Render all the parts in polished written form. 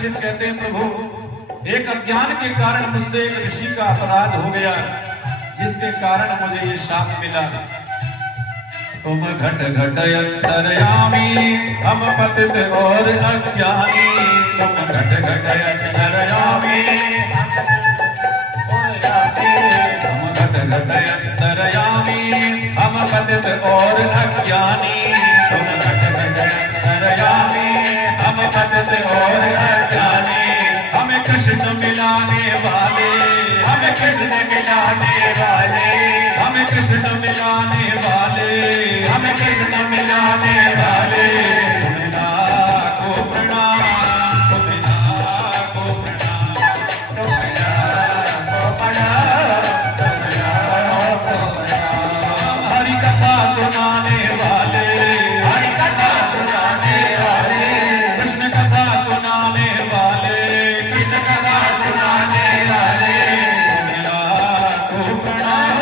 परीक्षित कहते हैं प्रभु एक अज्ञान के कारण मुझसे एक ऋषि का अपराध हो गया, जिसके कारण मुझे ये शाप मिला। तुम घट घट अंतर्यामी हम पतित और अज्ञानी, तुम घट घट अंतर्यामी हम घट घट अंतर्यामी हम पतित और अज्ञानी, तुम घट घट अंतर्यामी हम पतित और अज्ञानी। हमें कृष्ण मिलाने वाले, हमें कृष्ण मिलाने वाले, हमें कृष्ण मिलाने वाले, हमें कृष्ण मिलाने वाले। तुम्हें लाखों प्रणाम, तुम्हें लाखों प्रणाम, तुम्हें लाखों प्रणाम, तुम्हें लाखों प्रणाम। हरि कथा सुनाने वाले, हरि कथा सुनाने वाले, कृष्ण कथा सुनाने वाले, कृष्ण कथा सुनाने वाले। तुम्हें लाखों प्रणाम,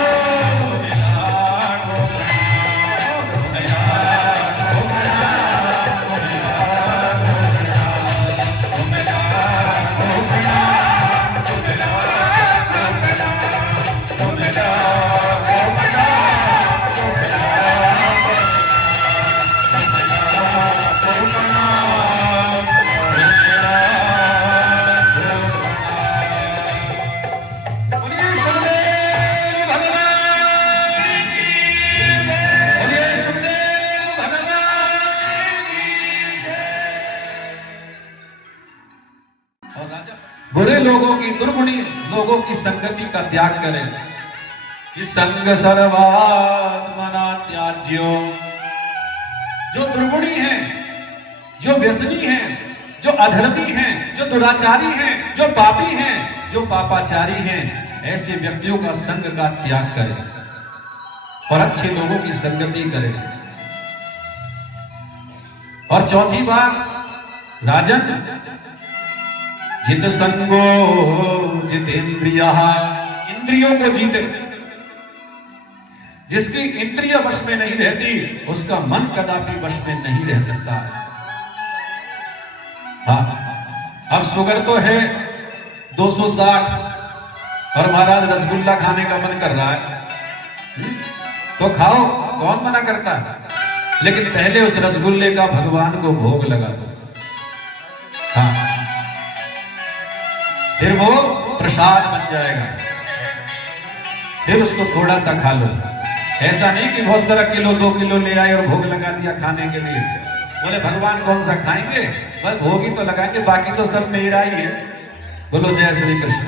बुरे लोगों की, दुर्गुणी लोगों की संगति का त्याग करें। कि संग सर्वात्मना त्याज्यो, जो दुर्गुणी हैं, जो व्यसनी हैं, जो अधर्मी हैं, जो दुराचारी हैं, जो पापी हैं, जो पापाचारी हैं, ऐसे व्यक्तियों का संग का त्याग करें और अच्छे लोगों की संगति करें। और चौथी बात, राजन जित संगो जितेंद्रिया, इंद्रियों को जीते। जिसकी इंद्रिय वश में नहीं रहती उसका मन कदापि वश में नहीं रह सकता। हाँ, अब शुगर तो है 260 और महाराज रसगुल्ला खाने का मन कर रहा है तो खाओ, कौन मना करता है, लेकिन पहले उस रसगुल्ले का भगवान को भोग लगा दो। हाँ, फिर वो प्रसाद बन जाएगा, फिर उसको थोड़ा सा खा लो। ऐसा नहीं कि बहुत सारा किलो 2 किलो ले आए और भोग लगा दिया खाने के लिए। बोले भगवान कौन सा खाएंगे, बस भोग ही तो लगाएंगे, बाकी तो सब मेरा ही है। बोलो जय श्री कृष्ण।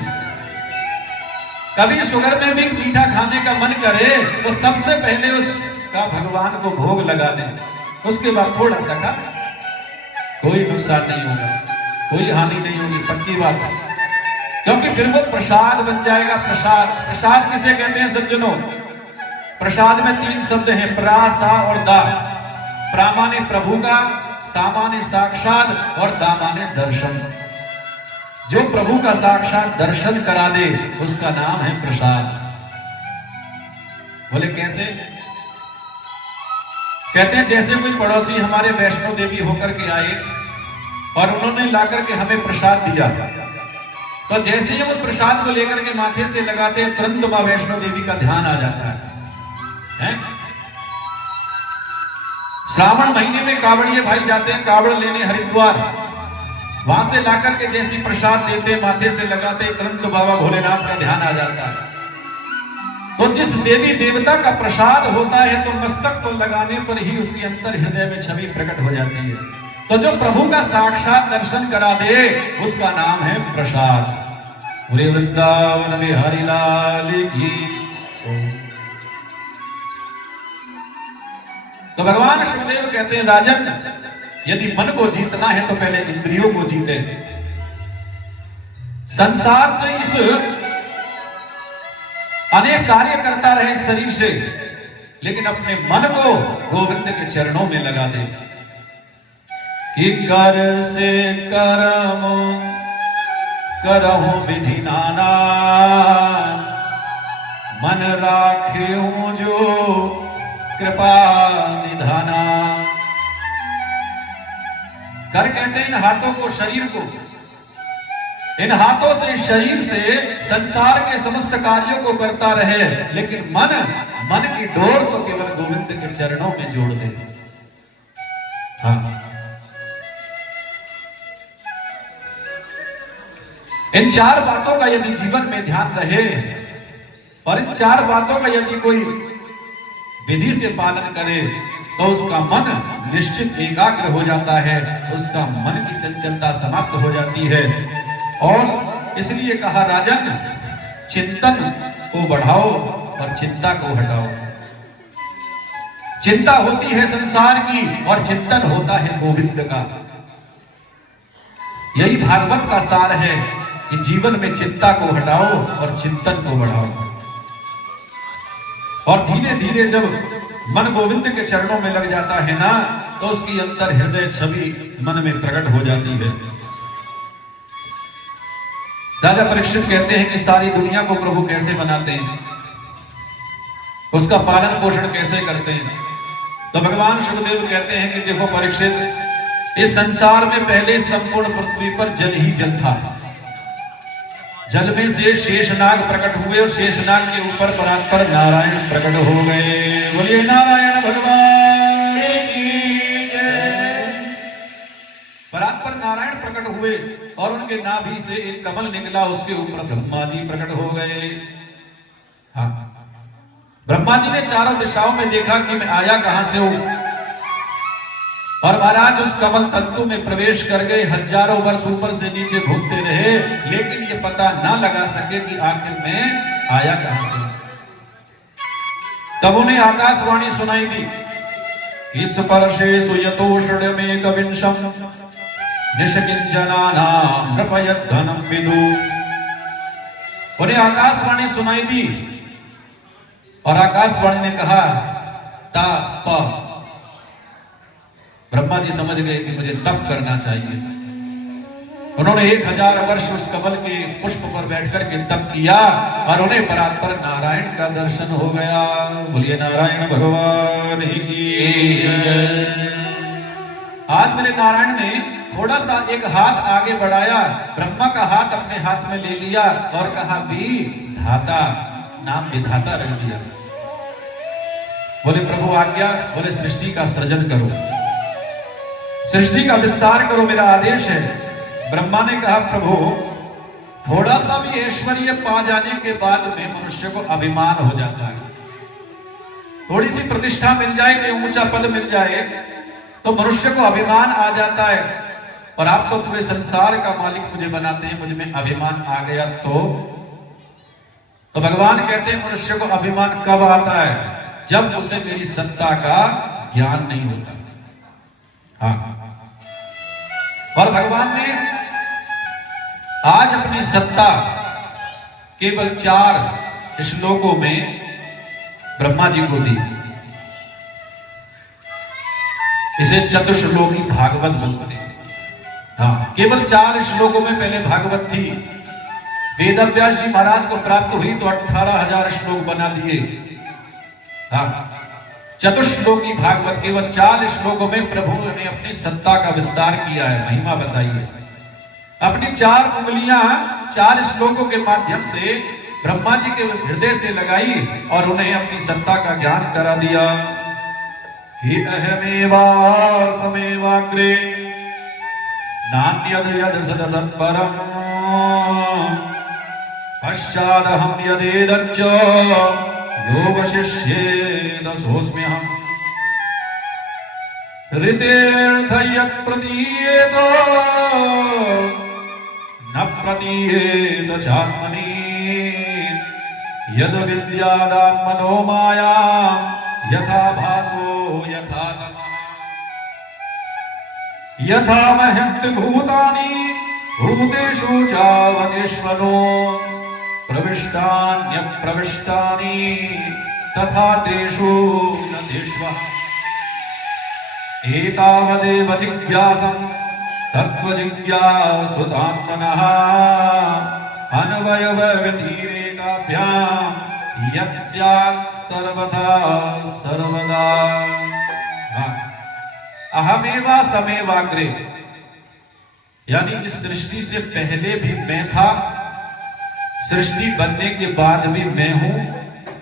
कभी शुगर में भी मीठा खाने का मन करे तो सबसे पहले उसका भगवान को भोग लगा दे, उसके बाद थोड़ा सा खा, कोई नुकसान नहीं होगा, कोई हानि नहीं होगी, पक्की बात है। क्योंकि फिर वो प्रसाद बन जाएगा। प्रसाद, प्रसाद किसे कहते हैं सज्जनों? प्रसाद में 3 शब्द हैं, प्रा, सा और दा। प्रा माने प्रभु का, सा माने साक्षात और दा माने दर्शन। जो प्रभु का साक्षात दर्शन करा दे उसका नाम है प्रसाद। बोले कैसे? कहते हैं जैसे कोई पड़ोसी हमारे वैष्णो देवी होकर के आए और उन्होंने लाकर के हमें प्रसाद दिया, तो जैसे ही वो प्रसाद को लेकर के माथे से लगाते हैं तुरंत मां वैष्णो देवी का ध्यान आ जाता है? श्रावण महीने में कावड़िए भाई जाते हैं कावड़ लेने हरिद्वार, वहां से लाकर के जैसी प्रसाद देते माथे से लगाते तुरंत बाबा भोलेनाथ का ध्यान आ जाता है। तो जिस देवी देवता का प्रसाद होता है तो मस्तक को लगाने पर ही उसके अंतर हृदय में छवि प्रकट हो जाती है। तो जो प्रभु का साक्षात दर्शन करा दे उसका नाम है प्रसाद। पूरे वृंदावन बिहारी लाल की। तो भगवान शिवदेव कहते हैं राजन, यदि मन को जीतना है तो पहले इंद्रियों को जीते। संसार से इस अनेक कार्य करता रहे शरीर से, लेकिन अपने मन को गोविंद के चरणों में लगा दे। कि कर से कर्म करहूं विधि नाना, मन राखे हूं जो कृपा निधाना। कर कहते हैं इन हाथों को, शरीर को, इन हाथों से, इस शरीर से संसार के समस्त कार्यों को करता रहे, लेकिन मन की डोर तो केवल गोविंद के चरणों में जोड़ दे। हाँ, इन चार बातों का यदि जीवन में ध्यान रहे और इन चार बातों का यदि कोई विधि से पालन करे तो उसका मन निश्चित एकाग्र हो जाता है, उसका मन की चंचलता समाप्त हो जाती है। और इसलिए कहा राजन, चिंतन को बढ़ाओ और चिंता को हटाओ। चिंता होती है संसार की और चिंतन होता है गोविंद का। यही भागवत का सार है कि जीवन में चिंता को हटाओ और चिंतन को बढ़ाओ। और धीरे धीरे जब मन गोविंद के चरणों में लग जाता है ना, तो उसकी अंतर हृदय छवि मन में प्रकट हो जाती है। राजा परीक्षित कहते हैं कि सारी दुनिया को प्रभु कैसे बनाते हैं, उसका पालन पोषण कैसे करते हैं। तो भगवान सुखदेव कहते हैं कि देखो परीक्षित, इस संसार में पहले संपूर्ण पृथ्वी पर जल ही जल था। जल में से शेषनाग प्रकट हुए और शेषनाग के ऊपर परात्पर नारायण प्रकट हो गए। बोलिए नारायण भगवान की जय। परात्पर नारायण प्रकट हुए और उनके नाभि से एक कमल निकला, उसके ऊपर ब्रह्मा जी प्रकट हो गए। हाँ, ब्रह्मा जी ने चारों दिशाओं में देखा कि मैं आया कहां से हूं, और महाराज उस कमल तंतु में प्रवेश कर गए। हजारों वर्ष ऊपर से नीचे घूमते रहे, लेकिन ये पता ना लगा सके कि आखिर में आया कहां से। तब उन्हें आकाशवाणी सुनाई दी, इस स्पर्शे सुयतोषमेक विंशम निष्किंचनानां नृपयद्धनं विदु। उन्हें आकाशवाणी सुनाई दी और आकाशवाणी ने कहा ता प। ब्रह्मा जी समझ गए कि मुझे तप करना चाहिए। उन्होंने 1000 वर्ष उस कमल के पुष्प पर बैठकर के तप किया और उन्हें परात्पर नारायण का दर्शन हो गया। बोलिए नारायण भगवान की जय। आज मेरे नारायण ने थोड़ा सा एक हाथ आगे बढ़ाया, ब्रह्मा का हाथ अपने हाथ में ले लिया और कहा भी धाता, नाम विधाता रख दिया। बोले प्रभु आज्ञा, बोले सृष्टि का सृजन करो, सृष्टि का विस्तार करो, मेरा आदेश है। ब्रह्मा ने कहा प्रभु, थोड़ा सा भी ऐश्वर्य पा जाने के बाद में मनुष्य को अभिमान हो जाता है। थोड़ी सी प्रतिष्ठा मिल जाए, कोई ऊंचा पद मिल जाए तो मनुष्य को अभिमान आ जाता है। और आप तो पूरे संसार का मालिक मुझे बनाते हैं, मुझ में अभिमान आ गया तो भगवान कहते हैं मनुष्य को अभिमान कब आता है, जब उसे मेरी सत्ता का ज्ञान नहीं होता। हाँ, और भगवान ने आज अपनी सत्ता केवल 4 श्लोकों में ब्रह्मा जी को दी। इसे चतुश्लोकी भागवत बोलते हैं। हाँ, केवल 4 श्लोकों में पहले भागवत थी। वेदव्यास जी महाराज को प्राप्त हुई तो 18,000 श्लोक बना दिए। हाँ, चतुश्लोकी भागवत केवल 4 श्लोकों में प्रभु ने अपनी सत्ता का विस्तार किया है। महिमा बताइए। अपनी 4 उंगलियां 4 श्लोकों के माध्यम से ब्रह्मा जी के हृदय से लगाई और उन्हें अपनी सत्ता का ज्ञान करा दिया। हि अहमेवा समेवाग्रे नान्यद यद सदतत्परम् पश्चादहं यदेदच्च योगशिष्येन सोऽस्म्यहम् ऋतेऽर्थ यत् प्रतीयेत न प्रतीयेत चात्मनि यद विद्यादात्मनो माया यथा भासो यथा तमः यथा महन्ति भूतानि भूतेषु चावचेष्वनो प्रविष्टान्यप्रविष्टानि तथा तेषु न तेष्वः एतावदेव जिज्ञासं तत्त्वजिज्ञासुतात्मनः अन्वयव्यतिरेकाभ्यां यत् स्यात् सर्वथा सर्वदा। अहमेवा समेवाग्रे, यानी इस सृष्टि से पहले भी मैं था, सृष्टि बनने के बाद भी मैं हूं,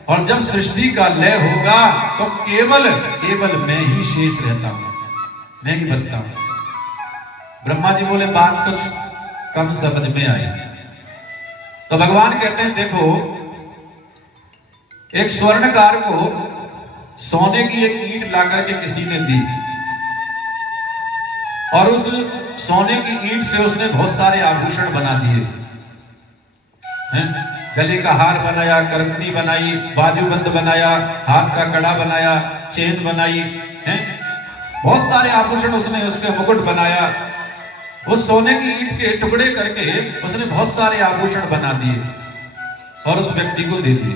और जब सृष्टि का लय होगा तो केवल केवल मैं ही शेष रहता हूं, मैं ही बचता हूं। ब्रह्मा जी बोले बात कुछ कम समझ में आई। तो भगवान कहते हैं देखो, एक स्वर्णकार को सोने की एक ईंट लाकर के किसी ने दी, और उस सोने की ईंट से उसने बहुत सारे आभूषण बना दिए हैं। गले का हार बनाया, करकनी बनाई, बाजूबंद बनाया, हाथ का कड़ा बनाया, चेन बनाई है, बहुत सारे आभूषण उसने, उसके मुकुट बनाया। उस सोने की ईंट के टुकड़े करके उसने बहुत सारे आभूषण बना दिए और उस व्यक्ति को दे दिए।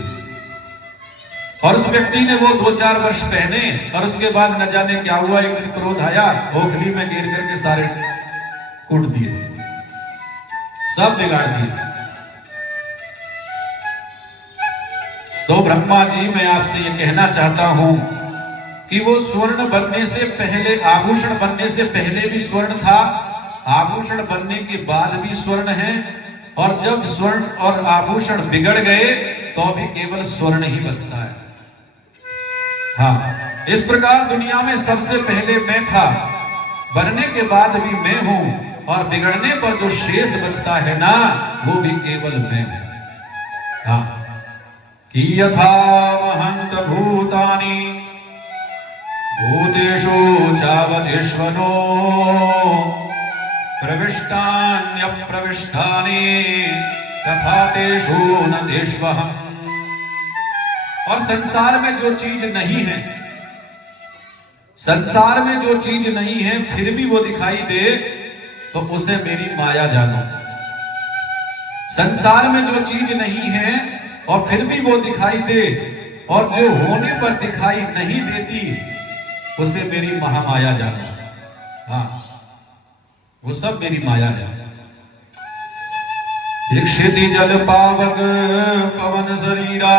और उस व्यक्ति ने वो 2-4 वर्ष पहने, और उसके बाद न जाने क्या हुआ, एक दिन क्रोध आया, ओखली में गिर करके सारे कूट दिए, सब बिगाड़ दिए। तो ब्रह्मा जी, मैं आपसे ये कहना चाहता हूं कि वो स्वर्ण बनने से पहले, आभूषण बनने से पहले भी स्वर्ण था, आभूषण बनने के बाद भी स्वर्ण है, और जब स्वर्ण और आभूषण बिगड़ गए तो भी केवल स्वर्ण ही बचता है। हाँ, इस प्रकार दुनिया में सबसे पहले मैं था, बनने के बाद भी मैं हूं, और बिगड़ने पर जो शेष बचता है ना, वो भी केवल मैं हूं। हाँ, कि यथा महंत भूतानि भूतेषु चावचेष्वनो प्रविष्टान्यप्रविष्टानि तथा तेषु न तेष्वहम्। और संसार में जो चीज नहीं है, संसार में जो चीज नहीं है फिर भी वो दिखाई दे तो उसे मेरी माया जानो। संसार में जो चीज नहीं है और फिर भी वो दिखाई दे, और जो होने पर दिखाई नहीं देती उसे मेरी महामाया जानो। हाँ, वो सब मेरी माया है। क्षिति जल पावक पवन शरीरा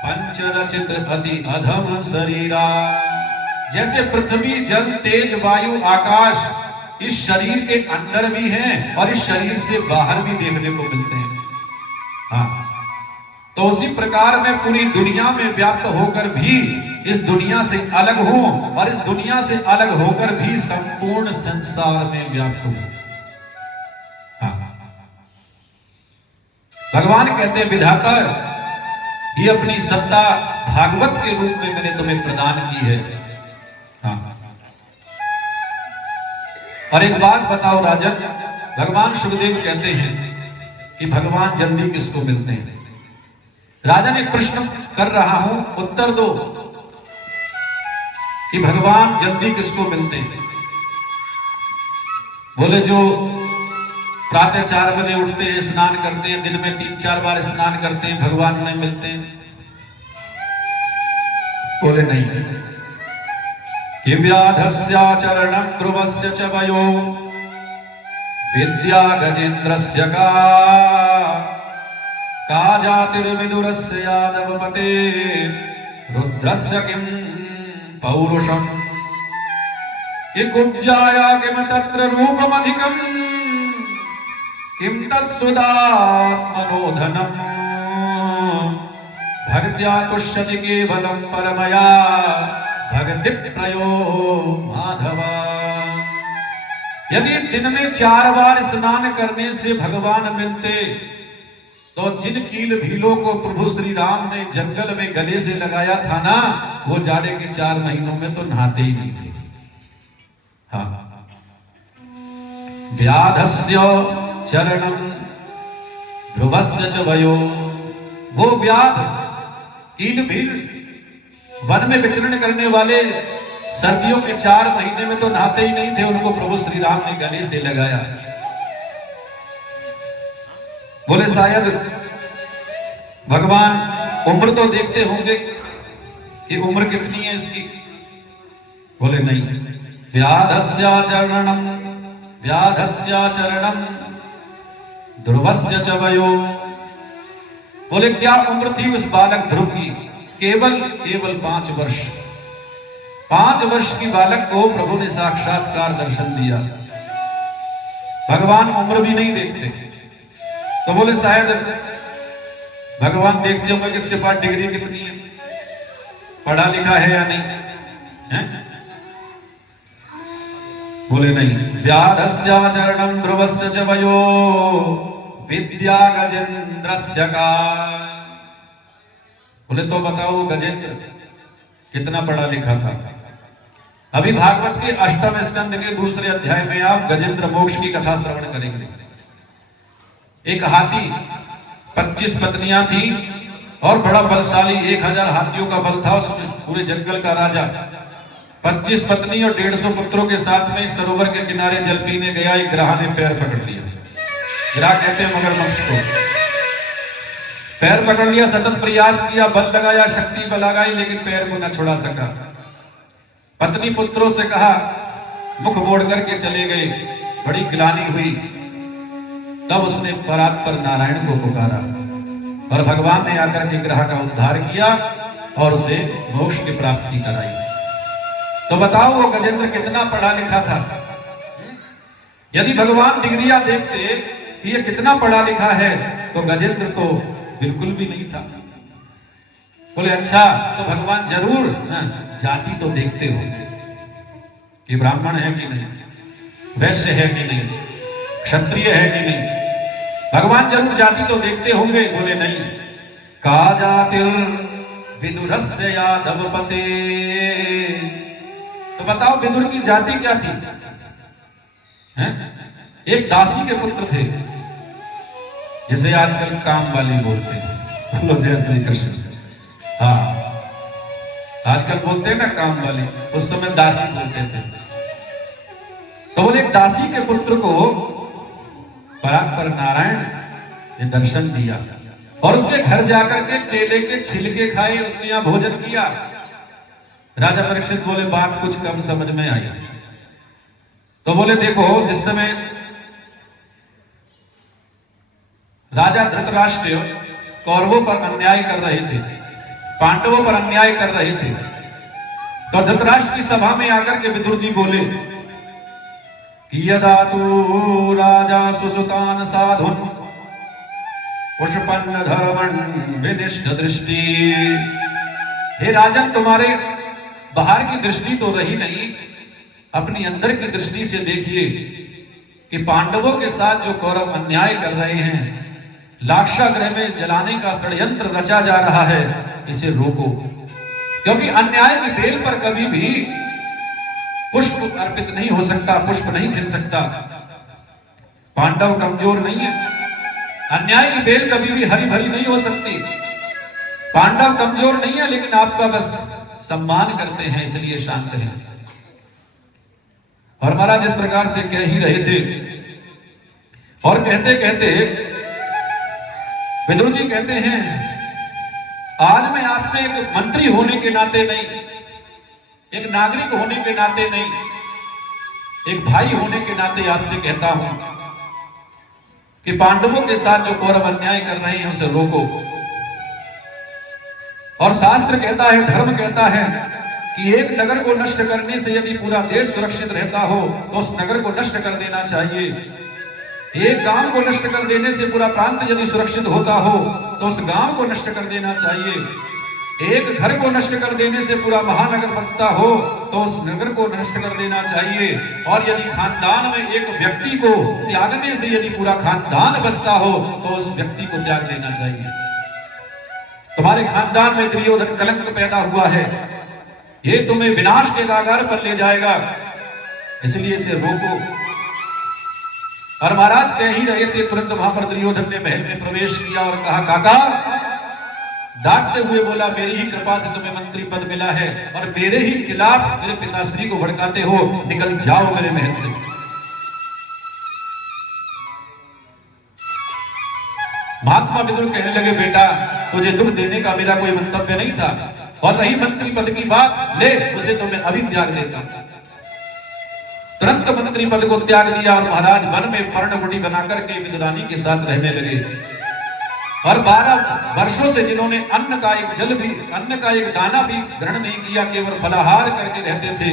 पंच रचित अति अधम शरीरा। जैसे पृथ्वी, जल, तेज, वायु, आकाश इस शरीर के अंदर भी हैं और इस शरीर से बाहर भी देखने को मिलते हैं। हाँ, तो उसी प्रकार मैं पूरी दुनिया में व्याप्त होकर भी इस दुनिया से अलग हूं, और इस दुनिया से अलग होकर भी संपूर्ण संसार में व्याप्त हूं। हाँ, भगवान कहते हैं विधाता, ये अपनी सत्ता भागवत के रूप में मैंने तुम्हें प्रदान की है। हाँ, और एक बात बताओ राजन, भगवान सुखदेव कहते हैं कि भगवान जल्दी किसको मिलते हैं। राजन, एक प्रश्न कर रहा हूं, उत्तर दो कि भगवान जल्दी किसको मिलते हैं। बोले जो प्रातः 4 बजे उठते हैं, स्नान करते हैं, दिन में 3-4 बार स्नान करते हैं, भगवान उन्हें मिलते हैं। बोले नहीं, कि व्याधस्याचरणं ध्रुवस्य च वयो विद्या गजेन्द्रस्य का जातिर्विदुरस्य यादवपते रुद्रस्य किं पौरुषम्। कि कुब्जाया किम तत्र रूपमधिकम् किं तत्सुदात्मनोधनम्। भक्त्या तुष्यति केवलं परमया भक्ति प्रयो माधवा। यदि दिन में 4 बार स्नान करने से भगवान मिलते तो जिन कील भीलों को प्रभु श्री राम ने जंगल में गले से लगाया था ना, वो जाड़े के 4 महीनों में तो नहाते ही नहीं थे। हाँ, व्याधस्य चरणम ध्रुवस्य च वयो। वो व्याध, कील भील, वन में विचरण करने वाले सर्दियों के 4 महीने में तो नहाते ही नहीं थे, उनको प्रभु श्री राम ने गले से लगाया। बोले शायद भगवान उम्र तो देखते होंगे कि उम्र कितनी है इसकी। बोले नहीं, व्याधस्याचरणम व्याधस्याचरणम ध्रुवस्य च वयो। बोले क्या उम्र थी उस बालक ध्रुव की? केवल 5 वर्ष। 5 वर्ष की बालक को प्रभु ने साक्षात्कार दर्शन दिया। भगवान उम्र भी नहीं देखते। तो बोले शायद भगवान देखते होंगे किसके पास डिग्री कितनी है, पढ़ा लिखा है या नहीं है? बोले नहीं। व्याधस्याचरणं ध्रुवस्य च वयो विद्या गजेंद्रस्य का। बोले तो बताओ गजेंद्र कितना पढ़ा लिखा था? अभी भागवत के 8वें स्कंद के दूसरे अध्याय में आप गजेंद्र मोक्ष की कथा श्रवण करेंगे। एक हाथी 25 पत्नियां थी और बड़ा बलशाली 1000 हाथियों का बल था। उसमें पूरे जंगल का राजा 25 पत्नी और 150 पुत्रों के साथ में एक सरोवर के किनारे जल पीने गया। एक ग्राह ने पैर पकड़ लिया। ग्राह कहते हैं मगरमच्छ को। पैर पकड़ लिया, सतत प्रयास किया, बल लगाया, शक्ति बल लगाई, लेकिन पैर को न छुड़ा सका। पत्नी पुत्रों से कहा, मुख मोड़ करके चले गए। बड़ी ग्लानि हुई। तब उसने परात्पर नारायण को पुकारा और भगवान ने आकर के ग्रह का उद्धार किया और उसे मोक्ष की प्राप्ति कराई। तो बताओ वो गजेंद्र कितना पढ़ा लिखा था? यदि भगवान डिग्रियां देखते कि ये कितना पढ़ा लिखा है, तो गजेंद्र तो बिल्कुल भी नहीं था। बोले अच्छा, तो भगवान जरूर जाति तो देखते होंगे कि ब्राह्मण है कि नहीं, वैश्य है कि नहीं, क्षत्रिय है कि नहीं। भगवान जरूर जाति तो देखते होंगे। बोले नहीं। का जातिर विदुरस्य यादवपते। तो बताओ विदुर की जाति क्या थी? है? एक दासी के पुत्र थे, जिसे आजकल काम वाली बोलते हैं। बोलो जय श्री कृष्ण। हाँ, आजकल बोलते हैं ना काम वाली, उस समय दासी बोलते थे। तो बोले एक दासी के पुत्र को परात्पर नारायण ने दर्शन दिया और उसके घर जाकर के केले के छिलके खाए, उसने यहां भोजन किया। राजा परीक्षित बोले बात कुछ कम समझ में आई। तो बोले देखो, जिस समय राजा धृतराष्ट्र कौरवों पर अन्याय कर रहे थे, पांडवों पर अन्याय कर रहे थे, तो धृतराष्ट्र की सभा में आकर के विदुर जी बोले कि यदा तू राजा सुसुतान साधुन पुष्पन्न धर्मन् विनिष्ठ दृष्टि। हे राजन, तुम्हारे बाहर की दृष्टि तो रही नहीं, अपनी अंदर की दृष्टि से देखिए कि पांडवों के साथ जो कौरव अन्याय कर रहे हैं, लाक्षागृह में जलाने का षड्यंत्र रचा जा रहा है, इसे रोको। क्योंकि अन्याय की बेल पर कभी भी पुष्प अर्पित नहीं हो सकता, पुष्प नहीं खिल सकता। पांडव कमजोर नहीं है, अन्याय की बेल कभी भी हरी भरी नहीं हो सकती। पांडव कमजोर नहीं है, लेकिन आपका बस सम्मान करते हैं, इसलिए शांत हैं। और महाराज इस प्रकार से कह ही रहे थे और कहते कहते विदुर जी कहते हैं, आज मैं आपसे एक मंत्री होने के नाते नहीं, एक नागरिक होने के नाते नहीं, एक भाई होने के नाते आपसे कहता हूं कि पांडवों के साथ जो कौरव अन्याय कर रहे हैं उसे रोको। और शास्त्र कहता है, धर्म कहता है कि एक नगर को नष्ट करने से यदि पूरा देश सुरक्षित रहता हो तो उस नगर को नष्ट कर देना चाहिए। एक गांव को नष्ट कर देने से पूरा प्रांत यदि सुरक्षित होता हो तो उस गांव को नष्ट कर देना चाहिए। एक घर को नष्ट कर देने से पूरा महानगर बचता हो तो उस नगर को नष्ट कर देना चाहिए। और यदि खानदान में एक व्यक्ति को त्यागने से यदि पूरा खानदान बचता हो तो उस व्यक्ति को त्याग देना चाहिए। तुम्हारे खानदान में दुर्योधन कलंक पैदा हुआ है, ये तुम्हें विनाश के कागार पर ले जाएगा, इसलिए इसे रोको। और महाराज कह ही रहे थे, तुरंत वहां पर दुर्योधन ने महल में प्रवेश किया और कहा, काका, डांटते हुए बोला, मेरी ही कृपा से तुम्हें मंत्री पद मिला है और मेरे ही खिलाफ मेरे पिताश्री को भड़काते हो, निकल जाओ मेरे महल से। महात्मा विदुर कहने लगे, बेटा तुझे दुख देने का मेरा कोई मंतव्य नहीं था, और रही मंत्री पद की बात, ले उसे तो मैं अभी त्याग देता। तुरंत मंत्री पद को त्याग दिया और महाराज वन में पर्णकुटी बनाकर के विदुरानी के साथ रहने लगे। और 12 वर्षों से जिन्होंने अन्न का एक जल भी, अन्न का एक दाना भी ग्रहण नहीं किया, केवल फलाहार करके रहते थे,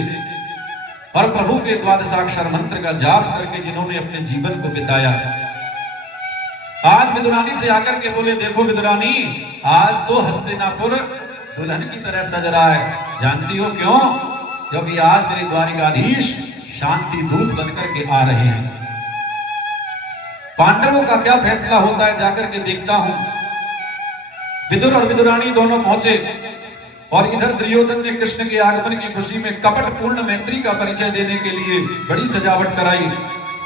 और प्रभु के द्वादशाक्षर मंत्र का जाप करके जिन्होंने अपने जीवन को बिताया, आज विदुरानी से आकर के बोले, देखो विदुरानी, आज तो हस्तिनापुर दुल्हन की तरह सज रहा है। जानती हो क्यों? क्योंकि आज मेरे द्वारिकाधीश शांति दूत बनकर के आ रहे हैं। पांडवों का क्या फैसला होता है जाकर के देखता हूं। विदुर और विदुरानी दोनों पहुंचे और इधर दुर्योधन ने कृष्ण के आगमन की खुशी में कपट पूर्ण मैत्री का परिचय देने के लिए बड़ी सजावट कराई,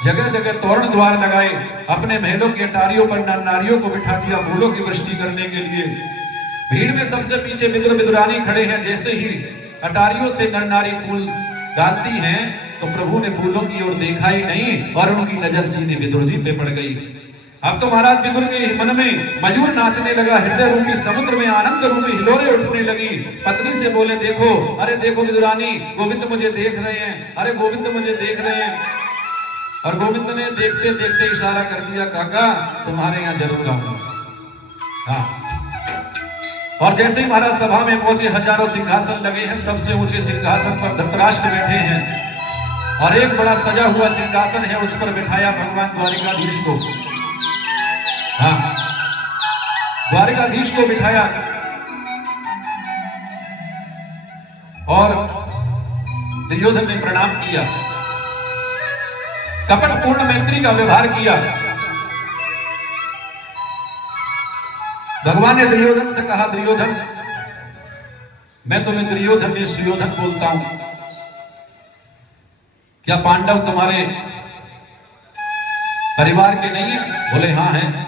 जगह जगह तोरण द्वार लगाए, अपने महलों के अटारियों पर नर नारियों को बिठा दिया फूलों की वृष्टि करने के लिए। भीड़ में सबसे पीछे विदुर विदुरानी खड़े हैं। जैसे ही अटारियों से नर नारी फूल डालती हैं तो प्रभु ने फूलों की ओर देखा ही नहीं और उनकी नजर सीधे विदुर जी पे पड़ गई। अब तो महाराज विदुर के मन में मयूर नाचने लगा, हृदय रूपी समुद्र में आनंद रूपी हिलोरे उठने लगी। पत्नी से बोले, देखो, अरे देखो विदुरानी, गोविंद मुझे देख रहे हैं, अरे गोविंद मुझे देख रहे हैं। और गोविंद ने देखते देखते इशारा कर दिया, काका तुम्हारे यहाँ जरूर आऊंगा। हाँ। और जैसे ही महाराज सभा में पहुंचे, हजारों सिंहासन लगे हैं, सबसे ऊंचे सिंहासन पर धृतराष्ट्र बैठे हैं और एक बड़ा सजा हुआ सिंहासन है, उस पर बिठाया भगवान द्वारिकाधीश को। हाँ, द्वारिकाधीश को बिठाया और दुर्योधन ने प्रणाम किया, कपट पूर्ण मैत्री का व्यवहार किया। भगवान ने दुर्योधन से कहा, दुर्योधन, मैं तुम्हें दुर्योधन ने सुयोधन बोलता हूं, क्या पांडव तुम्हारे परिवार के नहीं है? बोले हाँ हैं।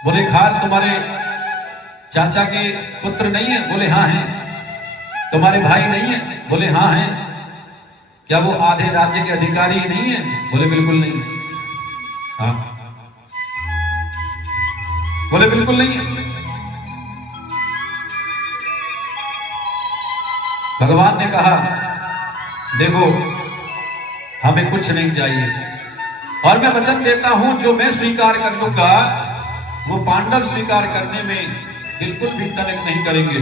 बोले खास तुम्हारे चाचा के पुत्र नहीं है? बोले हाँ हैं। तुम्हारे भाई नहीं है? बोले हाँ हैं। क्या वो आधे राज्य के अधिकारी नहीं है? बोले बिल्कुल नहीं। हाँ, बोले बिल्कुल नहीं है। भगवान ने कहा, देखो हमें कुछ नहीं चाहिए और मैं वचन देता हूं, जो मैं स्वीकार कर लूंगा वो पांडव स्वीकार करने में बिल्कुल भी तनिक नहीं करेंगे।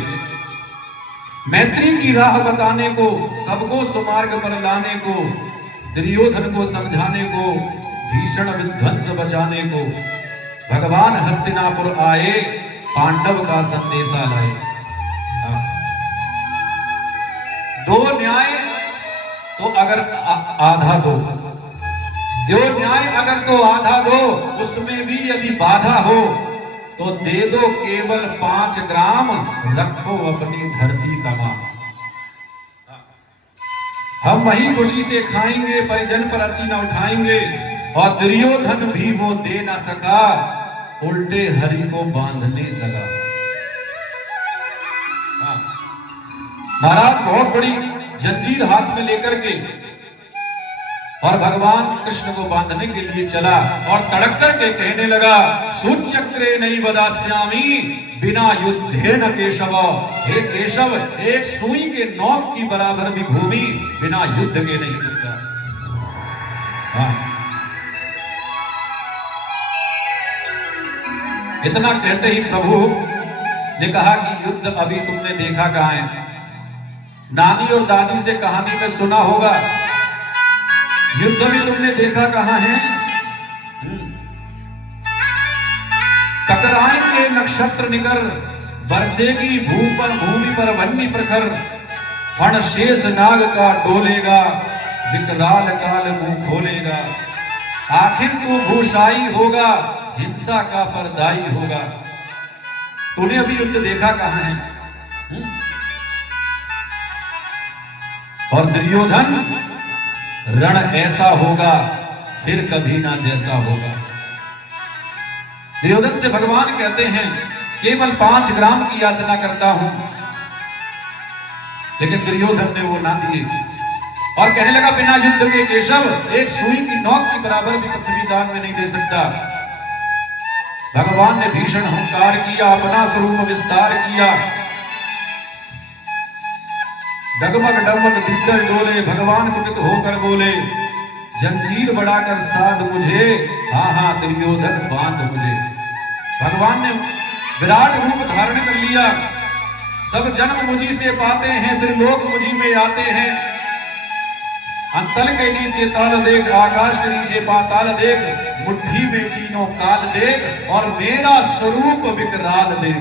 मैत्री की राह बताने को, सबको सुमार्ग पर लाने को, दुर्योधन को समझाने को, भीषण विध्वंस बचाने को भगवान हस्तिनापुर आए, पांडव का संदेशा लाए। दो न्याय तो अगर आधा दो, दो न्याय अगर तो आधा दो, उसमें भी यदि बाधा हो तो दे दो केवल 5 ग्राम, रखो अपनी धरती तमाम। हम वही खुशी से खाएंगे, परिजन पर असी न उठाएंगे। और दुर्योधन भी वो दे ना सका, उल्टे हरि को बांधने लगा। महाराज बहुत बड़ी जंजीर हाथ में लेकर के और भगवान कृष्ण को बांधने के लिए चला और तड़क करके कहने लगा, सूच्यक्रे नहीं बदास्यामी बिना युद्धे न केशव। हे केशव, एक सुई के नोक की बराबर भी भूमि बिना युद्ध के नहीं दूंगा। इतना कहते ही प्रभु ने कहा कि युद्ध अभी तुमने देखा कहां है? नानी और दादी से कहानी में सुना होगा, युद्ध भी तुमने देखा कहां है? टकराएंगे नक्षत्र निकर, बरसेगी भूमि पर वन्नी प्रखर, फण शेष नाग का डोलेगा, विकराल काल मुंह खोलेगा। आखिर तू भूषाई होगा, हिंसा का परदाई होगा। तूने अभी युद्ध देखा कहां है? और दुर्योधन, रण ऐसा होगा फिर कभी ना जैसा होगा। दुर्योधन से भगवान कहते हैं, केवल 5 ग्राम की याचना करता हूं, लेकिन दुर्योधन ने वो ना दिए और कहने लगा, बिना युद्ध के केशव एक सुई की नोक की बराबर भी पृथ्वी दान में नहीं दे सकता। भगवान ने भीषण अहंकार किया, अपना स्वरूप विस्तार किया, डगमग डगमग भीतर डोले, भगवान कुपित होकर बोले, जंजीर बढ़ाकर साध मुझे, हाँ हाँ दुर्योधन बांध मुझे। भगवान ने विराट रूप धारण कर लिया। सब जन्म मुझी से पाते हैं, फिर लोग मुझी में आते हैं। अंतल के नीचे ताल देख, आकाश के नीचे पाताल देख, मुट्ठी में तीनों काल देख, और मेरा स्वरूप विकराल देख।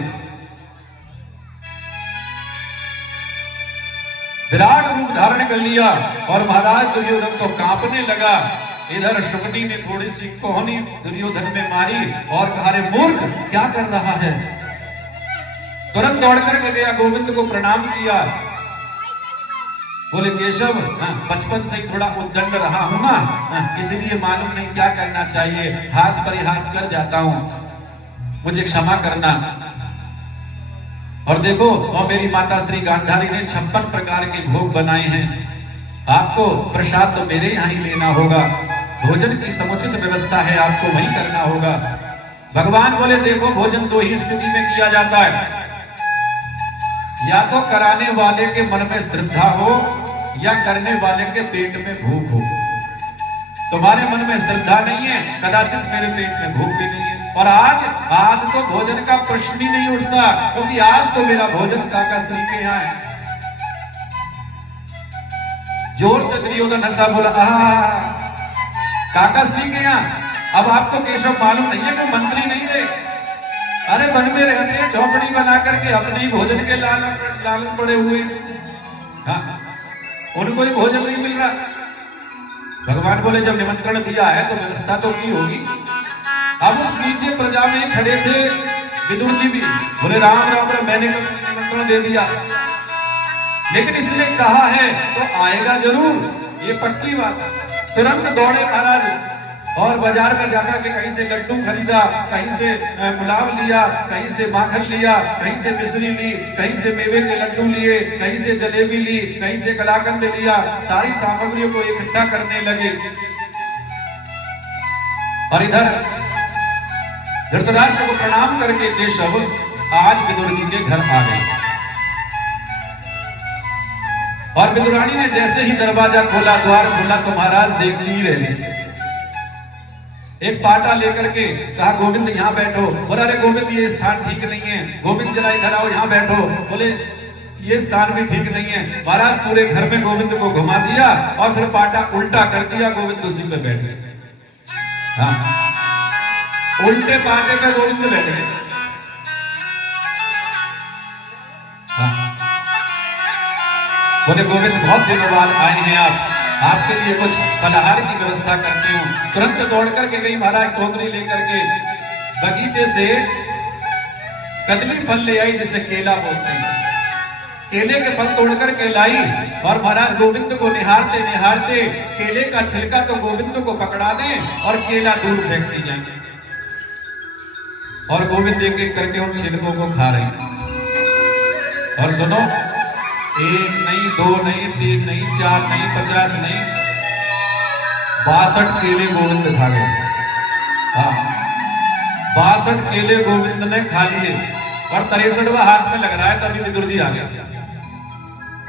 विराट रूप धारण कर लिया और महाराज दुर्योधन तो कांपने लगा। इधर शुकनी ने थोड़ी सी कोहनी दुर्योधन में मारी और कहा, रे मूर्ख क्या कर रहा है। तुरंत दौड़ करके गया, गोविंद को प्रणाम किया। बोले केशव, बचपन से ही थोड़ा उद्दंड रहा हूं ना, इसलिए मालूम नहीं क्या करना चाहिए, हास परिहास कर जाता हूं, मुझे क्षमा करना। और देखो, और मेरी माता श्री गांधारी ने 56 प्रकार के भोग बनाए हैं, आपको प्रसाद तो मेरे यहाँ ही लेना होगा, भोजन की समुचित व्यवस्था है, आपको वही करना होगा। भगवान बोले, देखो भोजन दो ही स्थिति में किया जाता है, या तो कराने वाले के मन में श्रद्धा हो या करने वाले के पेट में भूख हो। तुम्हारे मन में श्रद्धा नहीं है, कदाचित मेरे पेट में भूख भी नहीं है। और आज तो भोजन का प्रश्न ही नहीं उठता, क्योंकि आज तो मेरा भोजन काका श्री के यहाँ है। जोर से दुर्योधन हंसा, बोला, काका श्री के यहाँ। अब आपको केशव मालूम नहीं है कि मंत्री नहीं थे, अरे वन में रहते झोपड़ी बना करके अपने ही भोजन के लालन पड़े हुए, हाँ, उनको ही भोजन नहीं मिल रहा। भगवान बोले, जब निमंत्रण दिया है तो व्यवस्था तो की होगी। अब उस नीचे प्रजा में खड़े थे विदुर जी भी, बोले, राम राम राम, मैंने निमंत्रण दे दिया, लेकिन इसने कहा है तो आएगा जरूर, ये पक्की बात। तुरंत दौड़े महाराज और बाजार में जाकर के कहीं से लड्डू खरीदा, कहीं से गुलाब लिया, कहीं से माखन लिया, कहीं से मिश्री ली, कहीं से मेवे के लड्डू लिए, कहीं से जलेबी ली, कहीं से कलाकंद लिया, सारी सामग्रियों को इकट्ठा करने लगे। और इधर धृतराष्ट्र को प्रणाम करके केशव आज विदुर जी के घर आ गए। और विदुरानी ने जैसे ही दरवाजा खोला, द्वार खोला, तो महाराज देखती ही रहे। एक पाटा लेकर के कहा, गोविंद यहाँ बैठो। बोला, अरे गोविंद ये स्थान ठीक नहीं है, गोविंद जरा इधर आओ, यहाँ बैठो। बोले, ये स्थान भी ठीक नहीं है। महाराज पूरे घर में गोविंद को घुमा दिया और फिर पाटा उल्टा कर दिया, गोविंद उसी पे बैठ गए। हाँ, उल्टे पाटे पे गोविंद बैठ गए। हाँ, बोले, गोविंद बहुत दिनों बाद आए हैं आप, आपके लिए कुछ फलाहार की व्यवस्था करती हूँ। तुरंत दौड़ करके गई महाराज, टोकरी लेकर के बगीचे से कदली फल ले आई, जिसे केला बोलते हैं। केले के फल तोड़ करके लाई और महाराज गोविंद को निहारते निहारते केले का छिलका तो गोविंद को पकड़ा दे और केला दूर फेंक दी जाए। और गोविंद एक एक करके उन छिलकों को खा रहे। और सुनो, 1 नहीं, 2 नहीं, 3 नहीं, 4 नहीं, 50 नहीं, 62 केले गोविंद खा गए। हाँ, 62 केले गोविंद ने खा लिए और 63वां हाथ में लग रहा है, तभी विदुर जी आ गए।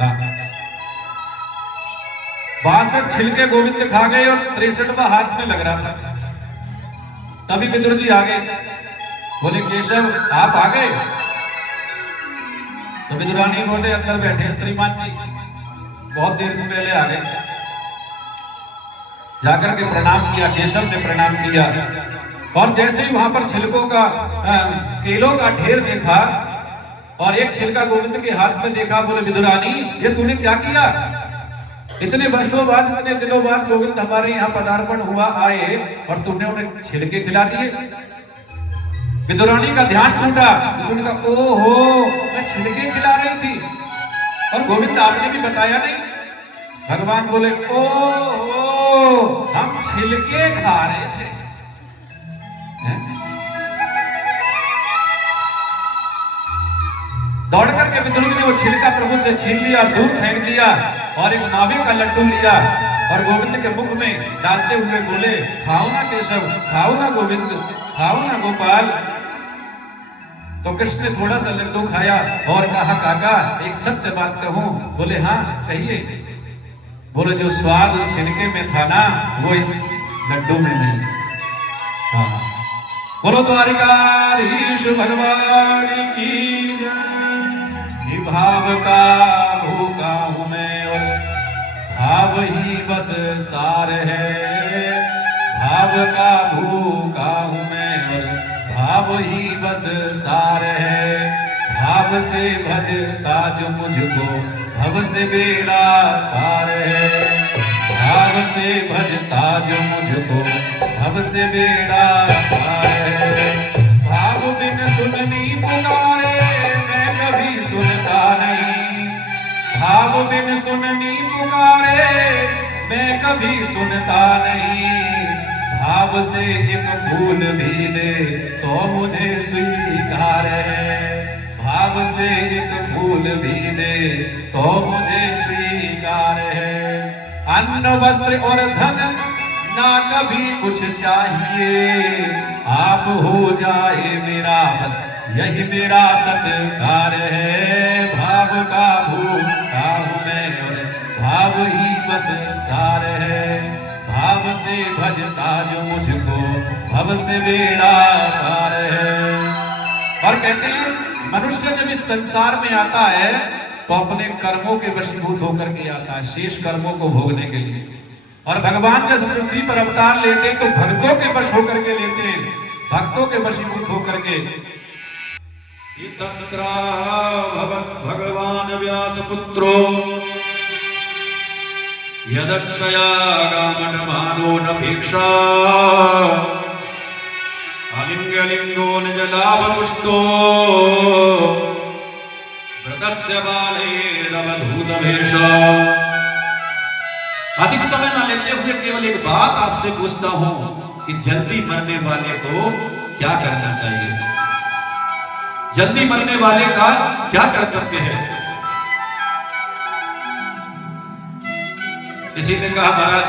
हाँ, 62 छिलके गोविंद खा गए और 63वां हाथ में लग रहा था, तभी विदुर जी आ गए। बोले, केशव आप आ गए? तो विदुरानी बोले, अंदर बैठे श्रीमान जी, बहुत देर से पहले आ गए। जाकर के प्रणाम किया, केशव ने प्रणाम किया। और जैसे ही वहां पर छिलकों का केलों का ढेर देखा और एक छिलका गोविंद के हाथ में देखा, बोले, विदुरानी ये तूने क्या किया? इतने वर्षों बाद, इतने दिनों बाद गोविंद हमारे यहाँ पदार्पण हुआ, आए और तुमने उन्हें छिलके खिला दिए। विदुरानी का ध्यान टूटा, उन्होंने कहा, ओहो, मैं छिलके खिला रही थी और गोविंद आपने भी बताया नहीं। भगवान बोले, ओहो, हम छिलके खा रहे थे। दौड़ करके विदुर ने वो छिलका प्रभु से छीन लिया, दूर फेंक दिया और एक नावे का लड्डू लिया और गोविंद के मुख में डालते हुए बोले, खाओ ना केशव, खाओ ना गोविंद, खाओ ना गोपाल। तो कृष्ण ने थोड़ा सा लड्डू खाया और कहा, काका एक सत्य बात कहूं? बोले, हाँ कहिए। बोले, जो स्वाद उस छिलके में था ना, वो इस लड्डू में नहीं। हाँ, बोलो द्वारिकाधीश भगवान की जय। भाव का भूखा हूं मैं और भाव ही बस सार है, भाव का भूखा हूँ मैं और भाव ही बस सार है। भाव से भजता जो मुझको भव से बेड़ा पार है, भाव से भजता जो मुझको भव से बेड़ा पार है। भाव बिन सुननी पुकारे मैं कभी सुनता नहीं, भाव बिन सुननी पुकारे मैं कभी सुनता नहीं। भाव से एक फूल भी दे तो मुझे स्वीकार है, भाव से एक फूल भी दे तो मुझे स्वीकार है। अन्न वस्त्र और धन ना कभी कुछ चाहिए, आप हो जाए मेरा बस यही मेरा सत्कार है। भाव का भूखा हूँ मैं और भाव ही बस सार है, भाव से भजता जो मुझको भव से बेड़ा पार है। और कहते हैं मनुष्य जब इस संसार में आता है तो अपने कर्मों के वशीभूत होकर के आता है, शेष कर्मों को भोगने के लिए। और भगवान जब पृथ्वी पर अवतार लेते तो भक्तों के वश होकर के लेते, भक्तों के वशीभूत होकर के। भगवान व्यास पुत्रो यदक्षया गामनमानो नभीक्षा, अलिंगलिंगो निजलाभपुष्टो व्रतस्य बालैरवधूतवेश। अधिक समय न लेते हुए केवल एक बात आपसे पूछता हूं कि जल्दी मरने वाले को क्या करना चाहिए? जल्दी मरने वाले का क्या कर्तव्य है? किसी ने कहा महाराज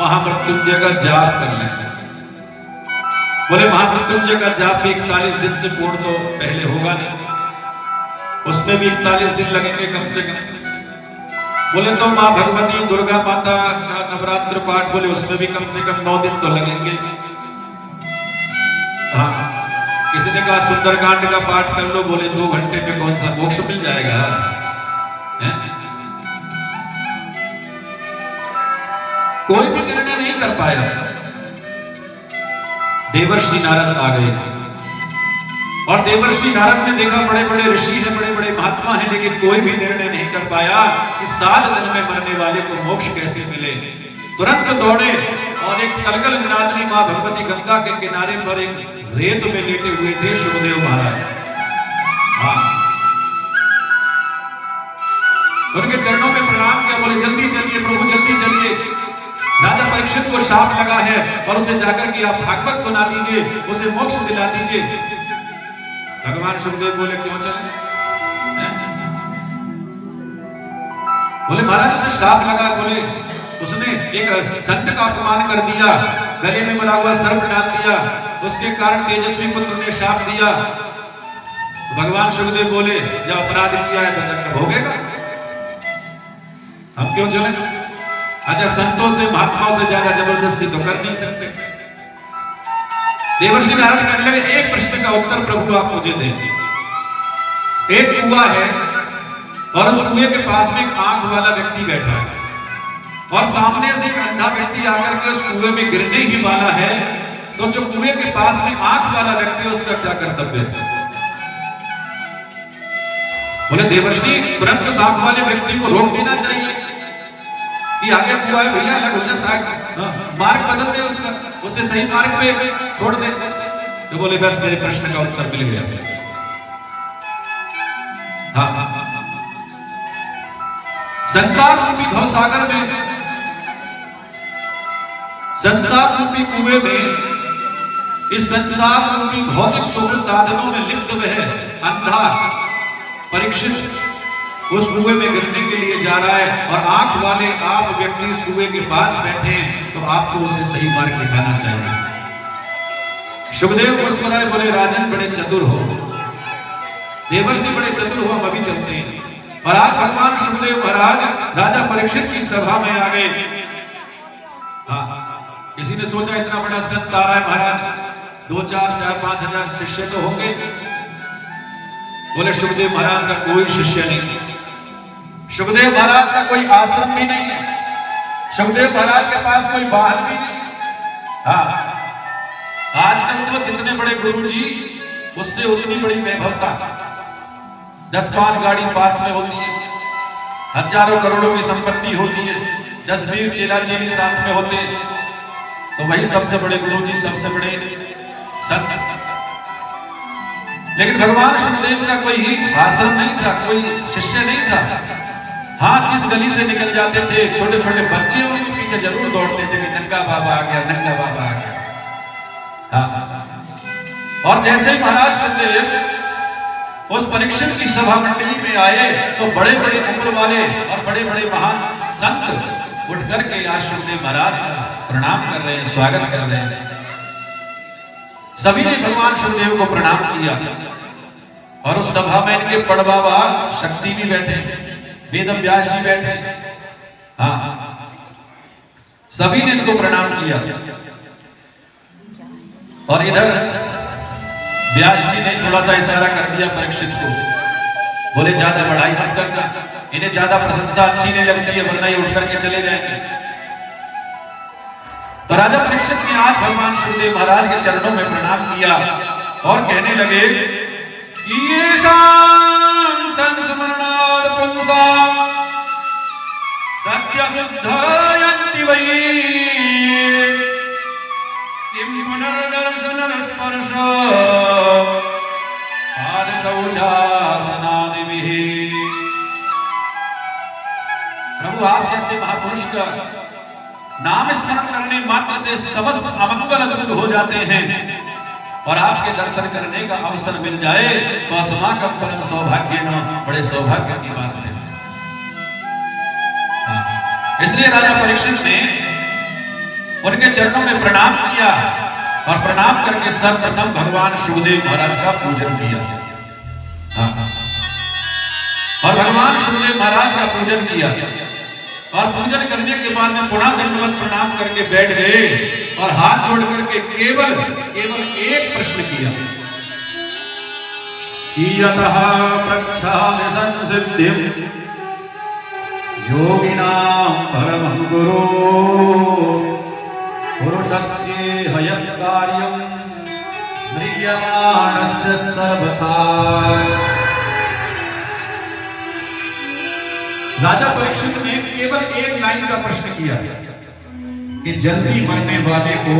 महामृत्युंजय का जाप कर लें। बोले महामृत्युंजय का जाप भी 41 दिन से पूर्ण तो पहले होगा नहीं, उसमें भी 41 दिन लगेंगे कम से कम। बोले तो माँ भगवती दुर्गा माता का नवरात्र पाठ, बोले उसमें भी कम से कम 9 दिन तो लगेंगे। हाँ, किसी ने कहा सुंदरकांड का पाठ कर लो, बोले 2 घंटे में कौन सा मोक्ष मिल जाएगा? कोई भी निर्णय नहीं कर पाया। देवर्षि नारद आ गए और देवर्षि नारद ने देखा बड़े बड़े ऋषि हैं, बड़े बड़े महात्मा हैं, लेकिन कोई भी निर्णय नहीं कर पाया कि 7 दिन में मरने वाले को मोक्ष कैसे मिले। तुरंत दौड़े और एक कलकल विनादनी मां भगवती गंगा के किनारे पर एक रेत में लेटे हुए थे शुभदेव महाराज। हाँ, उनके चरणों में प्रणाम किया, बोले जल्दी चलिए प्रभु, जल्दी चलिए। राजा परीक्षित को शाप लगा है और उसे जाकर के आप भागवत सुना दीजिए, उसे मोक्ष दिला दीजिए। भगवान सुखदेव बोले क्यों चले? बोले महाराज उसे शाप लगा, बोले उसने एक संत का अपमान कर दिया, गले में बना हुआ सर्प डाल दिया, उसके कारण तेजस्वी पुत्र ने शाप दिया। भगवान सुखदेव बोले जब अपराध किया है तो दंड भोगेगा, हम क्यों चले? अच्छा, संतों से महात्माओं से ज्यादा जबरदस्ती तो कर नहीं सकते। देवर्षि नारद कहने लगे एक प्रश्न का उत्तर प्रभु आप मुझे दें। एक कुआं है और उस कुएं के पास में एक आंख वाला व्यक्ति बैठा है और सामने से एक अंधा व्यक्ति आकर के उस कुएं में गिरने ही वाला है, तो जो कुएं के पास में आंख वाला व्यक्ति है उसका क्या कर्तव्य है? बोले देवर्षि तुरंत उस आंख वाले व्यक्ति को रोक देना चाहिए कि आगे कुआं है भैया, अलग हो जा, साइड मार्ग बदल दे उसका, उसे सही मार्ग पे छोड़ दे। तो बोले बस मेरे प्रश्न का उत्तर मिल गया। हाँ, संसार रूपी भवसागर में, संसार रूपी कुएं में, इस संसार रूपी भौतिक सुख साधनों में लिप्त वह अंधा परीक्षित उस कुएं में गिरने के लिए जा रहा है और आंख वाले आप व्यक्ति इस कुएं के पास बैठे हैं, तो आपको उसे सही मार्ग दिखाना चाहिए। शुभदेव मुस्कुराए, बोले राजन बड़े चतुर हो, देवर्षि बड़े चतुर हो, हम अभी चलते हैं। और आज भगवान शुभदेव महाराज राजा परीक्षित की सभा में आ गए। हाँ, किसी ने सोचा इतना बड़ा संत आ रहा है महाराज, 2, 4, 5 हजार शिष्य तो होंगे। बोले शुभदेव महाराज का कोई शिष्य नहीं, शुभदेव महाराज का कोई आश्रम भी नहीं है, सुखदेव महाराज के पास कोई वाहन भी नहीं। हाँ, आजकल तो जितने बड़े गुरु जी उससे उतनी बड़ी वैभवता, 10-5 गाड़ी पास में होती है, हजारों करोड़ों की संपत्ति होती है, 10-20 चेला चेली साथ में होते हैं, तो वही सबसे बड़े गुरु जी, सबसे बड़े संत। लेकिन भगवान सुखदेव का कोई आश्रम नहीं था, कोई शिष्य नहीं था। हाँ, जिस गली से निकल जाते थे छोटे छोटे बच्चे उनके पीछे जरूर दौड़ते थे कि नंगा बाबा आ गया, नंगा बाबा आ गया। हाँ। और जैसे ही महाराज सुखदेव उस परीक्षित की सभा मंडली में आए तो बड़े बड़े उम्र वाले और बड़े बड़े महान संत उठ करके सुखदेव महाराज प्रणाम कर रहे हैं, स्वागत कर रहे हैं। सभी ने भगवान सुखदेव को प्रणाम किया और उस सभा में इनके पड़बाबा शक्ति भी बैठे, वेद व्यास जी बैठे। हाँ, सभी ने इनको प्रणाम किया। और इधर व्यास जी ने थोड़ा सा इशारा कर दिया परीक्षित को, बोले ज्यादा बढ़ाई मत करना, इन्हें ज्यादा प्रशंसा अच्छी नहीं लगती है, वरना ये उठ करके चले जाएंगे। तो राजा परीक्षित ने आज भगवान सुखदेव महाराज के चरणों में प्रणाम किया और कहने लगे ये संस्मरणात् पुंसां सत्य शुद्धयन्ति वै किं पुनर्दर्शन स्पर्श पाद शौचासनादिभिः। प्रभु, आप जैसे महापुरुष का नाम स्मरण करने मात्र से समस्त अमंगल दूर हो जाते हैं और आपके दर्शन करने का अवसर मिल जाए तो अस्माकं परम सौभाग्य न, बड़े सौभाग्य की बात है। इसलिए राजा परीक्षित ने उनके चरणों में प्रणाम किया और प्रणाम करके सर्वप्रथम भगवान सुखदेव महाराज का पूजन किया। और भगवान सुखदेव महाराज का पूजन किया और पूजन करने के बाद में पुनः दंडवत प्रणाम करके बैठ गए और हाथ जोड़ करके केवल एक प्रश्न किया, यतः प्रच्छामि संसिद्धिं योगिनां परमं गुरो पुरुषस्य हयं कार्यं म्रियमाणस्य सर्वथा। राजा परीक्षित ने केवल एक लाइन का प्रश्न किया कि जल्दी मरने वाले को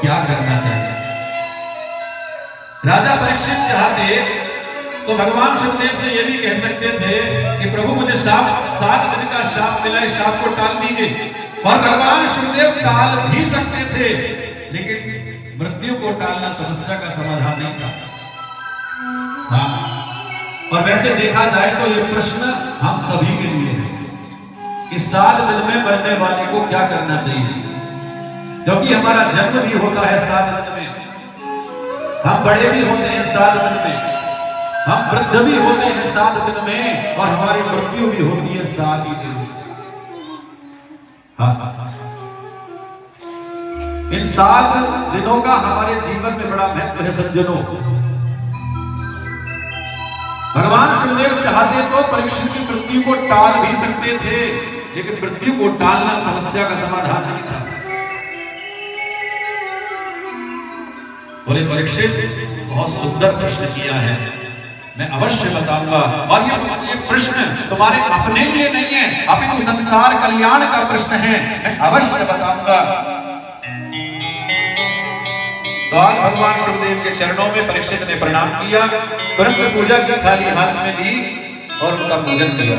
क्या करना चाहिए। राजा परीक्षित चाहते तो भगवान सुखदेव से यह भी कह सकते थे कि प्रभु मुझे 7 दिन का शाप मिला, इस शाप को टाल दीजिए। और भगवान सुखदेव टाल भी सकते थे, लेकिन मृत्यु को टालना समस्या का समाधान नहीं था। हाँ, और वैसे देखा जाए तो ये प्रश्न हम सभी के लिए है कि 7 दिन में मरने वाले को क्या करना चाहिए, क्योंकि हमारा जन्म भी होता है 7 दिन में, हम बड़े भी होते हैं 7 दिन में, हम वृद्ध भी होते हैं 7 दिन में और हमारी मृत्यु भी होती है 7 ही दिन में। हाँ, इन 7 दिनों का हमारे जीवन में बड़ा महत्व है सज्जनों। भगवान सुखदेव चाहते तो परीक्षित की मृत्यु को टाल भी सकते थे, लेकिन मृत्यु को टालना समस्या का समाधान नहीं था। बोले परीक्षित, बहुत सुंदर प्रश्न किया है, मैं अवश्य बताऊंगा। और ये प्रश्न तुम्हारे अपने लिए नहीं है, अपितु संसार कल्याण का प्रश्न है, मैं अवश्य बताऊंगा। तो आज भगवान सुखदेव के चरणों में परीक्षित ने प्रणाम किया, तुरंत पूजा की थाली हाथ में ली और उनका पूजन किया।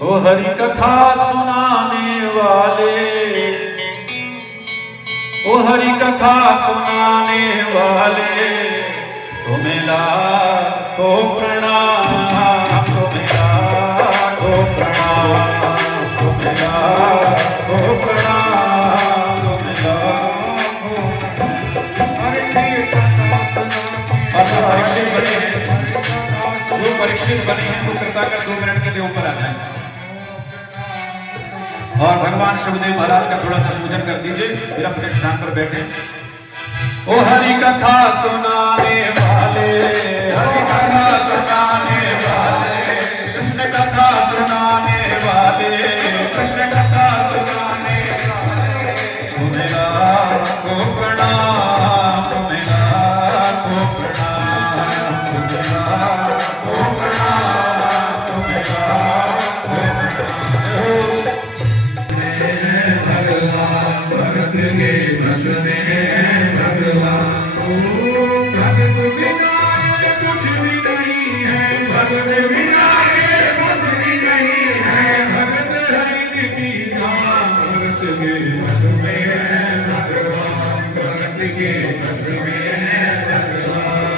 ओ हरि कथा सुनाने वाले, ओ हरि कथा सुनाने वाले, तुम्हें लाखों प्रणाम, तुम्हें लाखों प्रणाम, तुम्हें लाखों प्रणाम, तुम्हें लाखों। परीक्षित बने हैं, जो परीक्षित बने हैं वो कृपा कर 2 मिनट के लिए ऊपर आ जाए और भगवान सुखदेव महाराज का थोड़ा सा पूजन कर दीजिए, फिर अपने स्थान पर बैठे। ओ हरि कथा सुनाने वाले, हरि कथा सुनाने वाले, कृष्ण कथा सुनाने वाले, कृष्ण के बस में है भगवान।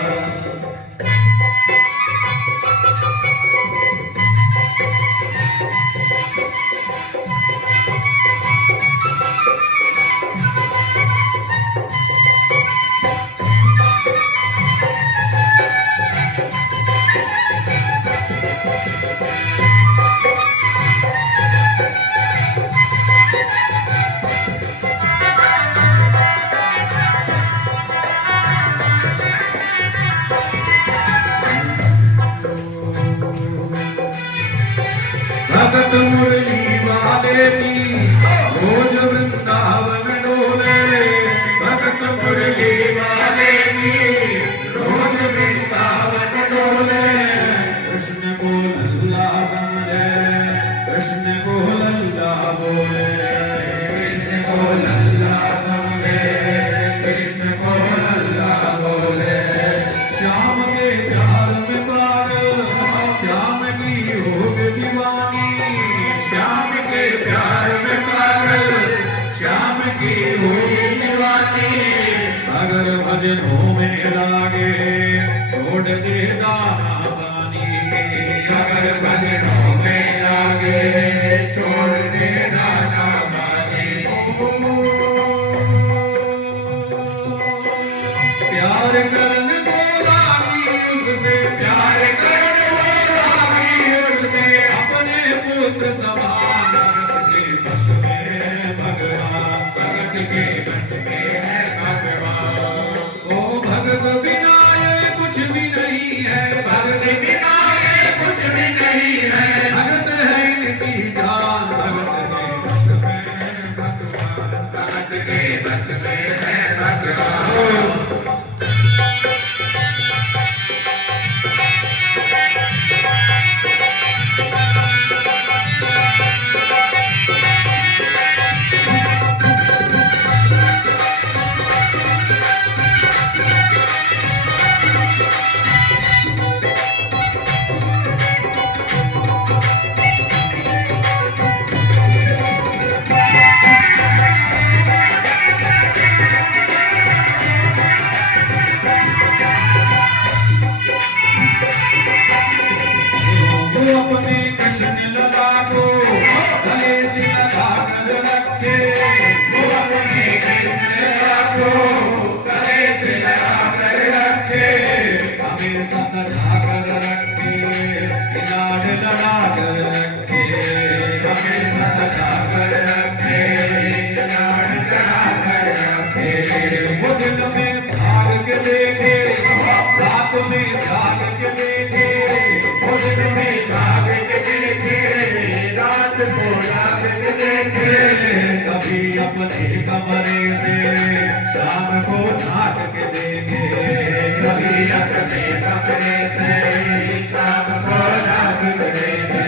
भगत मुरली वाले की रोज वृंदावन डोले, भगत मुरली वाले की रोज वृंदावन डोले। कृष्ण को लल्ला समझे, कृष्ण को लल्ला बोले, कृष्ण को लल्ला समझे, कृष्ण को लल्ला बोले। श्याम के प्यार में पागल, श्याम की हो गई दीवानी, श्याम के प्यार में पागल, श्याम की हो गई दीवानी। अगर भजनों में लागे छोड़ दे दाना पानी, अगर भजनों में लागे छोड़ दे दाना पानी। प्यार करने को लागी उससे, प्यार करने को लागी उससे, अपने पुत्र समान। भगत के बस में है भगवान, भगत के बस में है भगवान। ओ भगत बिना ये कुछ भी नहीं है, भगत बिना ये कुछ भी नहीं है। भगत है इनकी जान, भगत के बस में है भगवान, भगत के बस में है भगवान। अपने कृष्ण लला को गले से लगा कर रखे, वो अपने कृष्ण लला को गले से लगा कर रखे। हमेशा सजा कर रखे, लाड लड़ा कर रखे, हमेशा सजा कर रखे, लाड लड़ा कर रखे। वो दिन में भाग के देखे, रात में जाग के देखे, वो दिन में जाग के देखे, रात को जाग के देखे। कभी अपने कमरे से शाम को झांक के देखे, कभी अपने कमरे से शाम को झांक के देखे।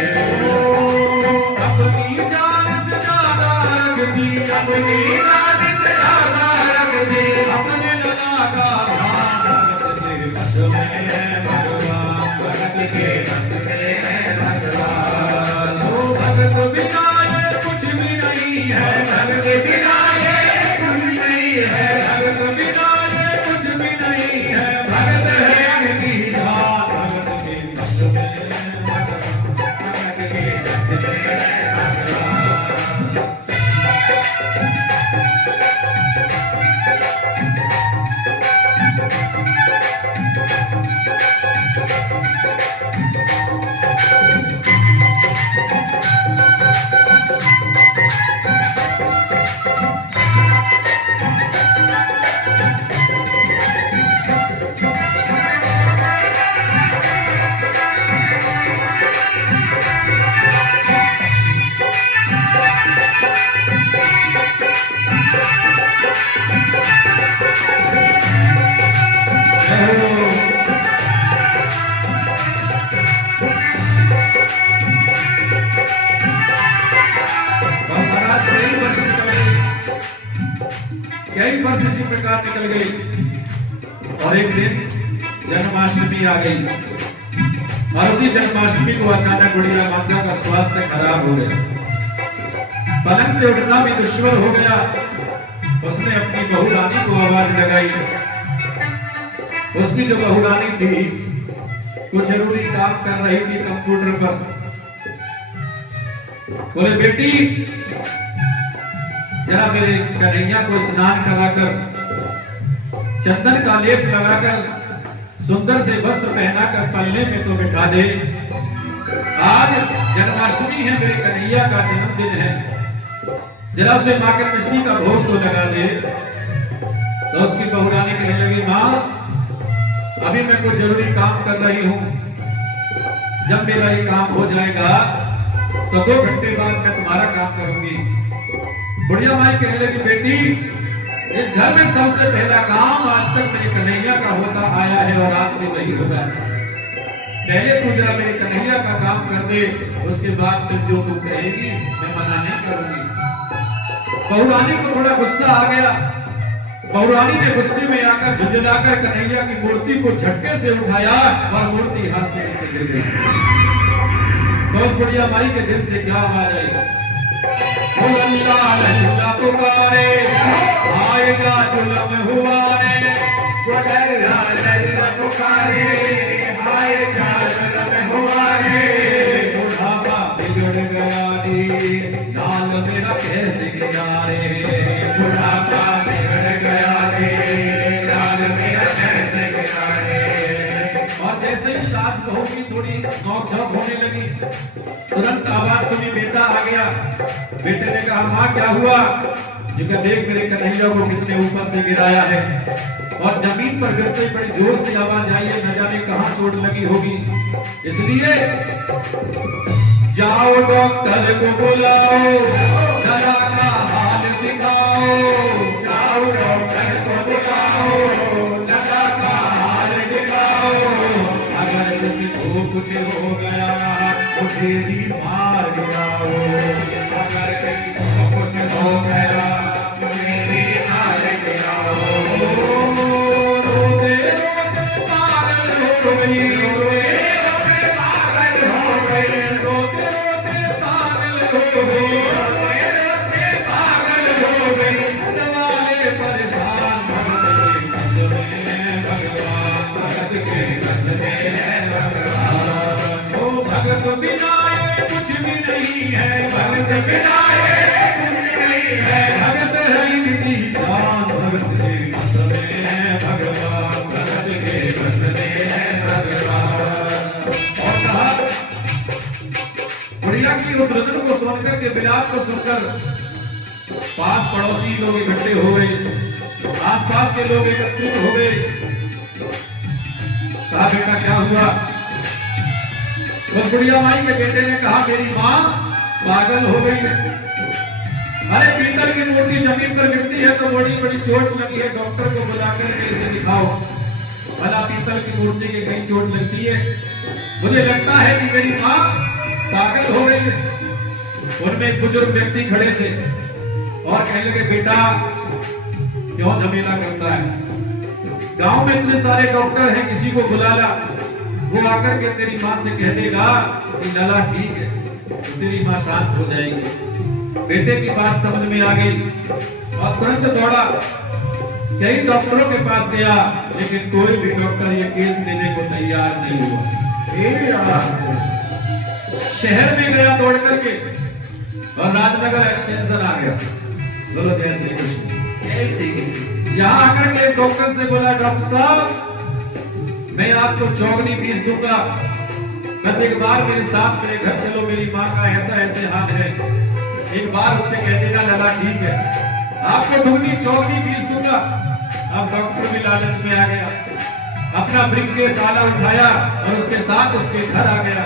अपनी जान से ज्यादा रखती, अपनी जान से ज्यादा रखती, अपने लला का ध्यान। भगत के बस में है भगवान, भगत के बस में है भगवान। जो भगत बिना ये कुछ भी नहीं है, भगत बिना ये कुछ नहीं है, भगत बिना ये कुछ भी नहीं है। भगत है इनकी जान, भगत के बस में है भगवान, भगत के बस में है भगवान। कई वर्ष इसी प्रकार निकल गए और एक दिन जन्माष्टमी आ गई और उसी जन्माष्टमी को अचानक गुड़िया माता का स्वास्थ्य खराब हो गया, पलंग से उठना भी दुश्वार हो गया। उसने अपनी बहू रानी को आवाज लगाई। उसकी जो बहू रानी थी वो जरूरी काम कर रही थी कंप्यूटर पर। बोले बेटी जरा मेरे कन्हैया को स्नान कराकर चंदन का लेप लगाकर सुंदर से वस्त्र पहनाकर पल्ले में तो बिठा दे। आज जन्माष्टमी है, मेरे कन्हैया का जन्मदिन है, जरा उसे माकर मिश्री का भोग तो लगा दे। तो उसकी बहू रानी कहने लगी मां अभी मैं कुछ जरूरी काम कर रही हूं, जब मेरा ये काम हो जाएगा तो 2 घंटे बाद मैं तुम्हारा काम करूंगी। बुढ़िया माई कहने लगी बेटी इस घर में सबसे पहला काम आज तक मेरे कन्हैया का होता आया है और आज भी वही होगा। पहले तू जरा मेरे कन्हैया का काम कर दे, उसके बाद फिर जो तू कहेगी मैं मना नहीं करूंगी। बहू रानी को थोड़ा गुस्सा आ गया। बहू रानी ने गुस्से में आकर झुंझलाकर कन्हैया की मूर्ति को झटके से उठाया और मूर्ति हाथ से नीचे गिर गई। तो उस बुढ़िया माई के दिल से क्या आवाज आई? लल्ला लल्ला पुकारे आएगा जुल्म हुआ रे, लल्ला लल्ला पुकारे आएगा जुल्म हुआ रे। बुढ़ापा बिगड़ गया रे, लाल मेरा कैसे गया रे। बुढ़ापा बिगड़ गया रे, लाल मेरा कैसे गया रे। और जैसे ही सास बहू की थोड़ी नोक-झोंक होने लगी, तुरंत आवाज सुनी, बेटा आ गया। बेटे ने कहा मां क्या हुआ? जिनका देख मेरे कन्हैया को कितने ऊपर से गिराया है, और जमीन पर गिरते ही बड़ी जोर से आवाज आई है, न जाने कहां चोट लगी होगी। इसलिए जाओ डॉक्टर को बुलाओ, जरा का हाल दिखाओ। जाओ डॉक्टर को बुलाओ, जरा का हाल दिखाओ। अगर किसी कुछ हो गया मुझे भी मार गिराओ। अगर किसी को कुछ हो गया मुझे भी मार गिराओ। रोते रोते पागल हो गई, रोते रोते पागल हो गई, रोते रोते पागल हो गई, रोते रोते पागल हो गई। वाले परेशान भगत में भगवान, भगत के भगत में है भगवान। ओ भगत बिना ये कुछ भी नहीं है, भगत बिना ये कुछ भी नहीं है। भगत है इनकी जान, भगत के भक्त में है भगवान, भगत के भक्त में है भगवान। और कहा बुढ़िया की उस रजन को सुनकर के विलाप को सुनकर पास पड़ोसी लोग इकट्ठे हो गए, आसपास के लोग एकत्रित हो गए। कहा बेटा क्या हुआ? उस बुढ़िया माई के बेटे ने कहा मेरी माँ पागल हो गई है। अरे पीतल की मूर्ति जमीन पर गिरती है तो बड़ी बड़ी चोट लगी है, डॉक्टर को बुलाकर के इसे दिखाओ। भला पीतल की मूर्ति के कहीं चोट लगती है? मुझे लगता है कि मेरी माँ पागल हो गई है। उनमें एक बुजुर्ग व्यक्ति खड़े थे और कहने लगे बेटा क्यों झमेला करता है? गांव में इतने सारे डॉक्टर हैं, किसी को बुला ला, वो आकर के तेरी माँ से कह देगा कि लला ठीक है, तो तेरी माँ शांत हो जाएगी। बेटे की बात समझ में आ गई और तुरंत दौड़ा, कई डॉक्टरों के पास गया, लेकिन कोई भी डॉक्टर ये केस लेने को तैयार नहीं हुआ। शहर में गया दौड़ करके और राजनगर एक्सटेंशन आ गया। बोलो जय श्री कृष्ण। यहाँ आकर के डॉक्टर से बोला डॉक्टर साहब मैं आपको चौगनी फीस दूंगा, बस एक बार मेरे साथ मेरे घर चलो, मेरी माँ का ऐसा ऐसे हाल है, एक बार उससे कह देना लला ठीक है, आपको दुगनी चौगनी फीस दूंगा। अब डॉक्टर भी लालच में आ गया, अपना ब्रीफकेस आला उठाया और उसके साथ उसके घर आ गया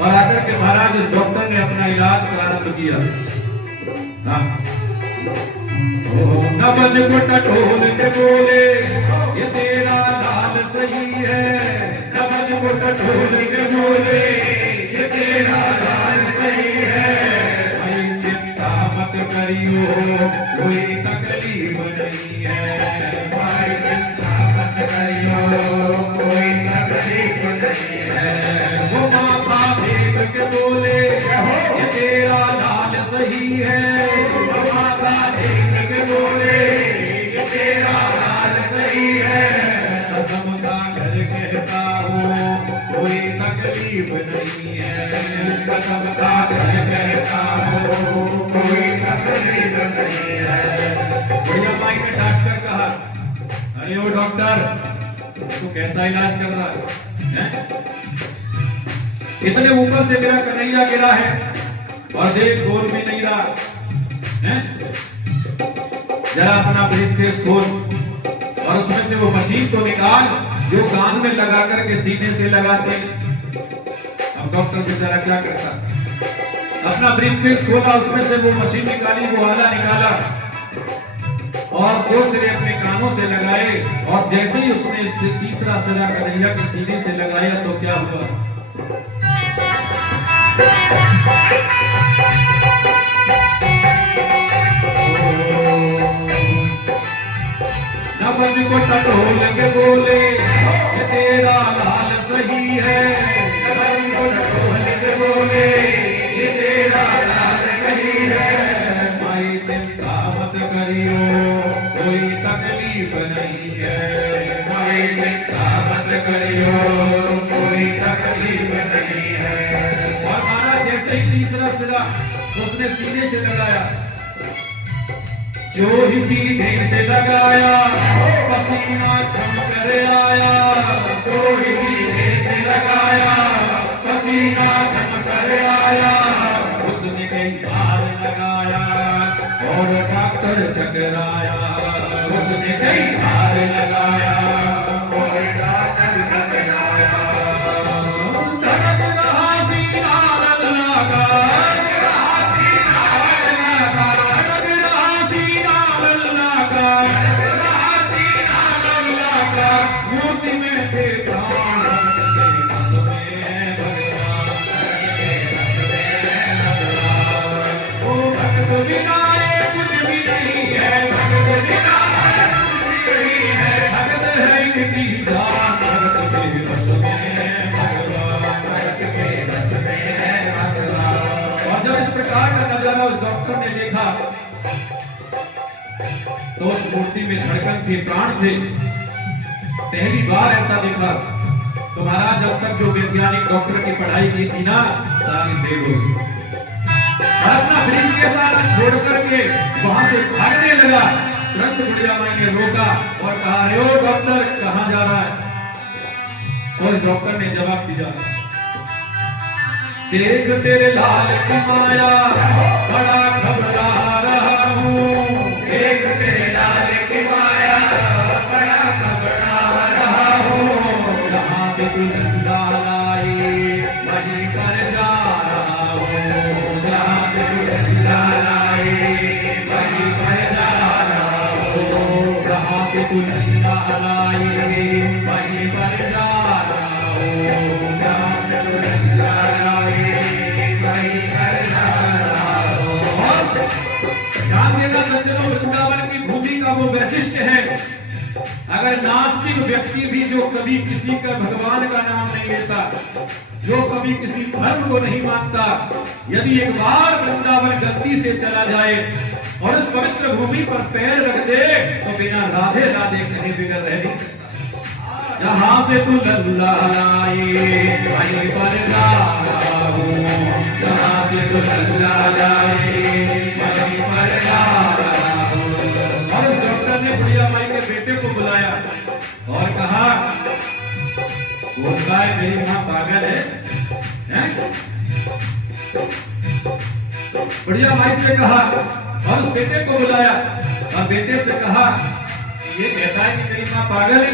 और आकर के महाराज इस डॉक्टर ने अपना इलाज प्रारंभ किया। नबज को टटोल के बोले ये तेरा लाल सही है, नबज को टटोल के बोले ये तेरा लाल सही है। भाई चिंता मत करियो कोई तकलीफ नहीं है, भाई चिंता मत करियो कोई तकलीफ नहीं है। वो माथा देख के बोले ये तेरा लाल सही है। माता देख के बोले ये तेरा हाल सही है। कसम का घर कहता हूँ कोई तकलीफ नहीं है। कसम का घर कहता हूँ कोई तकलीफ नहीं है। बुढ़िया माई ने डॉक्टर कहा, अरे ओ डॉक्टर तू कैसा इलाज कर रहा है? इतने ऊपर से मेरा कन्हैया गिरा है और देख बोल भी नहीं रहा है। जरा अपना ब्रीफकेस खोल और उसमें से वो मशीन तो निकाल जो कान में लगा करके सीने से लगाते। अब डॉक्टर बेचारा क्या करता, अपना ब्रीफकेस खोला, उसमें से वो मशीन निकाली, वो आला निकाला और दूसरे अपने कानों से लगाए। और जैसे ही उसने तीसरा सिरा कन्हैया के सीने से लगाया तो क्या हुआ? नवज को टटोल के बोले ये तेरा लाल सही है। नवज को टटोल के बोले ये तेरा लाल सही है। माई चिंता मत करियो कोई तकलीफ नहीं है। माई चिंता मत करियो कोई तकलीफ नहीं है। और महाराज जैसे ही तीसरा सिरा उसने सीने से लगाया, जो ही सीने से लगाया पसीना छम कर आया। जो ही सीने से लगाया पसीना छम कर आया। उसने कई बार लगाया और डॉक्टर चकराया। उसने कई बार लगाया और डॉक्टर चकराया। धड़क रहा सीना लल्ला का, धड़क रहा सीना लल्ला का। मूर्ति में थे प्राण तेरी बस में भगवान। ओ भक्त बिना ये कुछ भी नहीं है। भक्त बिना ये कुछ भी नहीं है। भक्त है इनकी जान, भक्त के बस में भगवान। और जब इस प्रकार का नजारा उस डॉक्टर ने देखा तो उस मूर्ति में धड़कन थे, प्राण थे। पहली बार ऐसा देखा। तो महाराज जब तक जो वैज्ञानिक डॉक्टर की पढ़ाई की थी ना, सारी फेल हो गई। अपना ब्रेन के साथ छोड़ करके वहां से भागने लगा। तुरंत बुढ़िया माई ने रोका और कहा, अरे ओ डॉक्टर कहाँ जा रहा है? तो उस डॉक्टर ने जवाब दिया, देख तेरे लाल की माया बड़ा घबरा रहा हूँ। देख तेरे लाल की माया बड़ा घबरा रहा हूँ। जहाँ से तू लाल आई वहीं पर जा रहा हूँ। जहाँ से तू लाल आई वहीं पर जा रहा हूँ। जहाँ से तू लाल आई वहीं पर जा रहा हूँ। जहाँ से तू लाल आई वहीं पर जा रहा हूँ। ध्यान देना सज्जनों, वृंदावन की भूमि का वो वैशिष्ट्य है। अगर नास्तिक व्यक्ति भी जो कभी किसी का भगवान का नाम नहीं लेता, जो कभी किसी धर्म को नहीं मानता, यदि एक बार वृंदावन गलती से चला जाए और इस पवित्र भूमि पर पैर रख दे तो बिना राधे राधे कहीं बिगड़ रह नहीं सकता। जहाँ से तू लल्ला लाई वहीं पर जा रहा हूँ। जहाँ से तू लल्ला लाई वहीं पर जा रहा हूँ। और उस डॉक्टर ने बुढ़िया माई के बेटे को बुलाया और कहा, बोलता है मेरी माँ पागल है? बुढ़िया माई से कहा और उस बेटे को बुलाया और बेटे से कहा, ये कहता है कि मेरी माँ पागल है।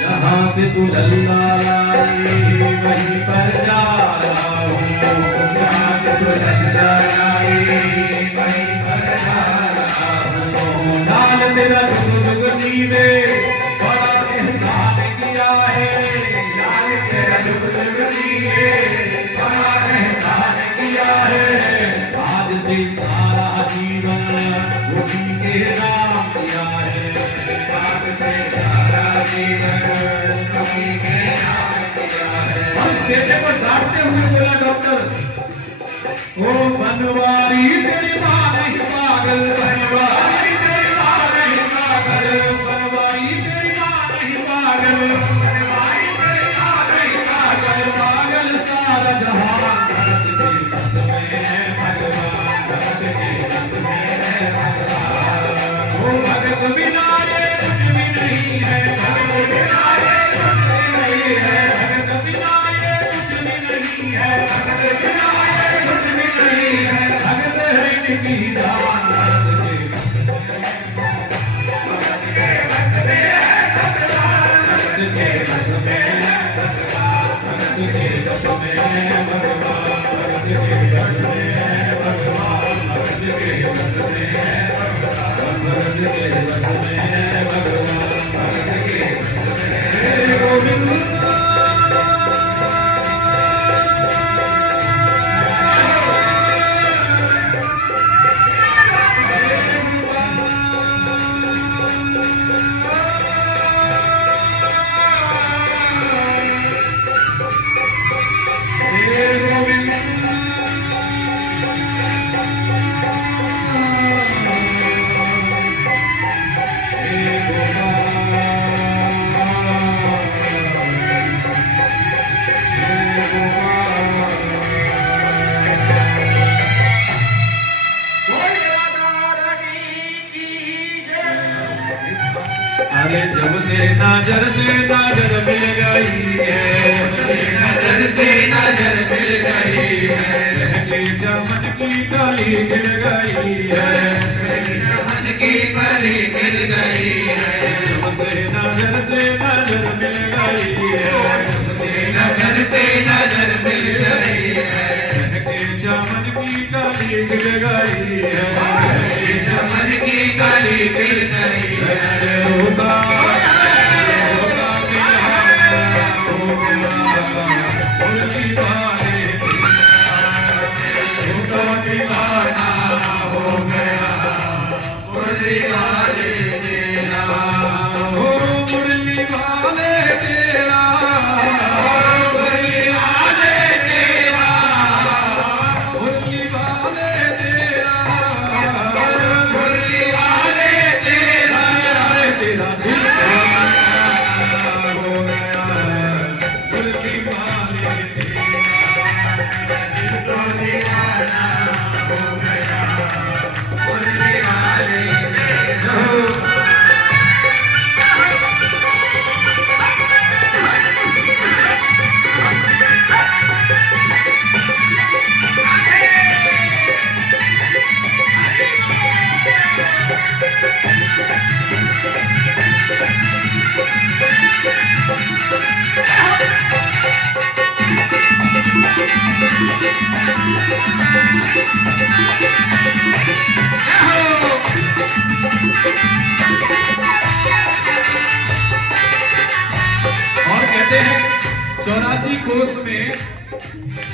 जहाँ से तू लल्ला लाई वहीं पर जा रहा हूँ। जहाँ से तू लल्ला लाई वहीं पर जा रहा हूँ। लाल तेरा जुग जीवे बड़ा एहसान किया है। लाल तेरा जुग जीवे बड़ा एहसान किया है। आज से सारा जीवन उसी के नाम किया है। आज से सारा जीवन उसी के नाम किया है। और उस बेटे को डांटते हुए बोला डॉक्टर, ओ बनवारी तेरी माँ नहीं पागल, बनवारी तेरी माँ नहीं पागल, बनवारी तेरी माँ नहीं पागल, बनवारी तेरी माँ नहीं पागल, पागल सारा जहान भगत की कसम है भगवान, भगत की कसम है भगवान। ओ भगत बिना ये कुछ भी नहीं है, भगत बिना ये कुछ भी नहीं है, भगत बिना ये कुछ भी नहीं है, भगत बिना ये कुछ भी नहीं है, भगत है इनकी जान, भगत के भगत के बस में है भगवान, भगत के बस में है भगवान, भगत के बस में है भगवान, भगत के बस में है भगवान, भगत के बस में है भगवान, भगत के बस में है भगवान, भगत के बस में है गोविंद। अरे जब से नजर मिल गई है, नजर से नजर मिल गई है, लहके चमन की कली गिर गई है, चमन की कली गिर गई है, जब से नजर मिल गई है, नजर से नजर मिल गई है, लहके चमन की कली गिर गई है, चमन की कली गिर गई है, होगा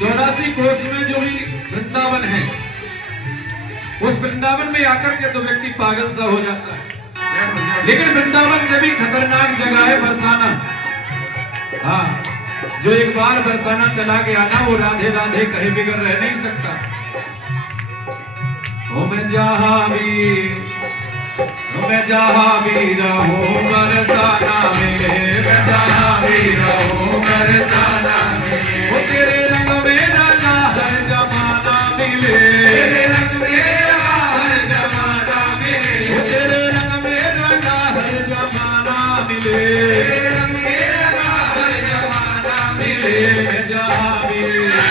चौरासी कोस में जो भी वृंदावन है, उस वृंदावन में आकर के तो व्यक्ति पागल सा हो जाता है। लेकिन वृंदावन से भी खतरनाक जगह है बरसाना। हाँ, जो एक बार बरसाना चला गया ना, वो राधे राधे कहीं बिगड़ रह नहीं सकता। मैं जहाँ भी रहूं बरसाना मिले, मैं जहाँ भी रहूं बरसाना मिले, वो तेरे रंग में राजा हर जमाना मिले, तेरे रंग में हर जमाना मिले, वो तेरे रंग में राजा हर जमाना मिले, तेरे रंग में हर जमाना मिले, मैं जहाँ भी रहूं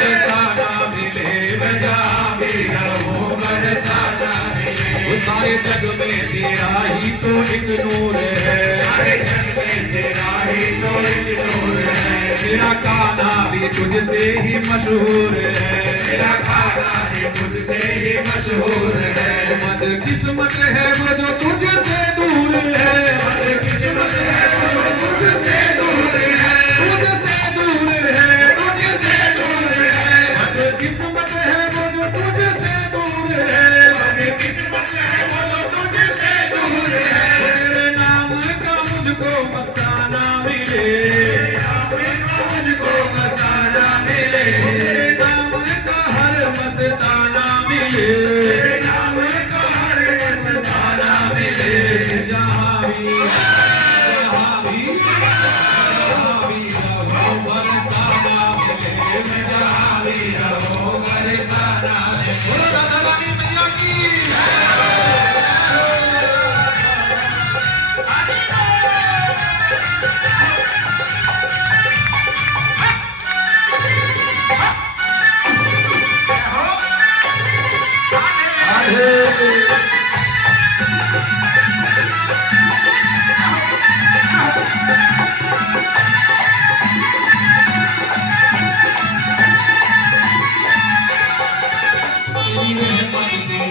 बरसाना मिले, मैं जहाँ भी रहूं बरसाना मिले, वो सारे जग में तेरा ही तो एक नूर है, सारे जग में तेरा ही तो एक नूर है, तेरा गाना भी तुझसे ही मशहूर है, तेरा गाना भी तुझसे ही मशहूर है, मत किस्मत है वो जो तुझसे दूर है, मत किस्मत है वो जो तुझसे दूर है, तुझसे दूर है, तुझसे दूर है, मत किस्मत है वो जो तुझसे दूर है, मत किस्मत है वो जो तुझसे दूर है, तेरे नाम का मुझको मस्ताना मिले, मुझको मस्ताना मिले। भी रहो बरसाना मिले। बोलो राधा रानी मैया की।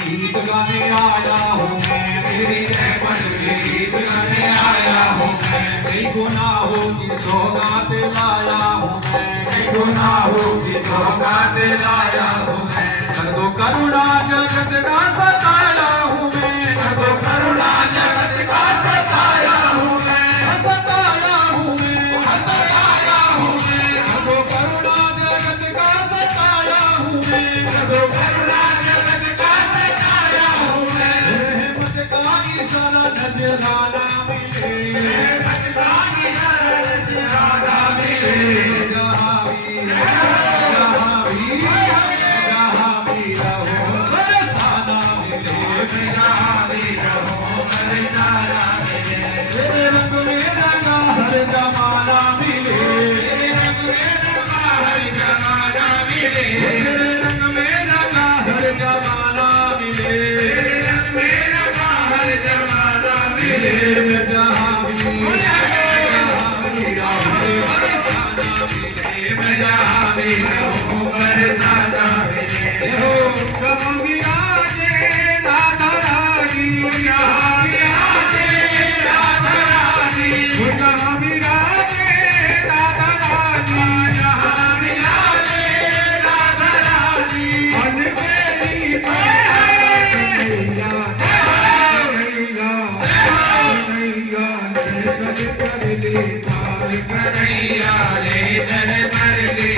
गीत गाने आया हूँ मैं, तेरी रहमत के गीत गाने आया हूँ मैं। कई गुनाहों की सौगात लाया हूँ मैं, कई गुनाहों की सौगात लाया हूँ मैं। कर दो करुणा जगत का सताया हूँ मैं, कर दो करुणा जगत का सताया हूँ मैं। सताया हूँ मैं, सताया हूँ मैं। कर दो करुणा जगत का सताया हूँ मैं। कर दो करुणा जगत का सताया हूँ मैं। रहमत का इशारा नजराना मिले, रहमत का इशारा नजराना मिले। जहाँ भी रहो बरसाना मिले। जहाँ भी रहो बरसाना मिले। तेरे रंग में रंगा हर जमाना मिले, तेरे रंग में रंगा हर जमाना मिले। तेरे रंग में रंगा हर जमाना मिले। तेरे रंग में रंगा हर जमाना मिले। जहाँ भी जहाँ भी रहो बरसाना मिले। हो जहाँ भी आजे राधा रानी, जहाँ भी आजे राधा रानी। जहाँ भी आजे राधा रानी, जहाँ भी आजे राधा रानी। हंस मेरी कन्हैया, कन्हैया, कन्हैया, कर दे पार कन्हैया ले दर पर दे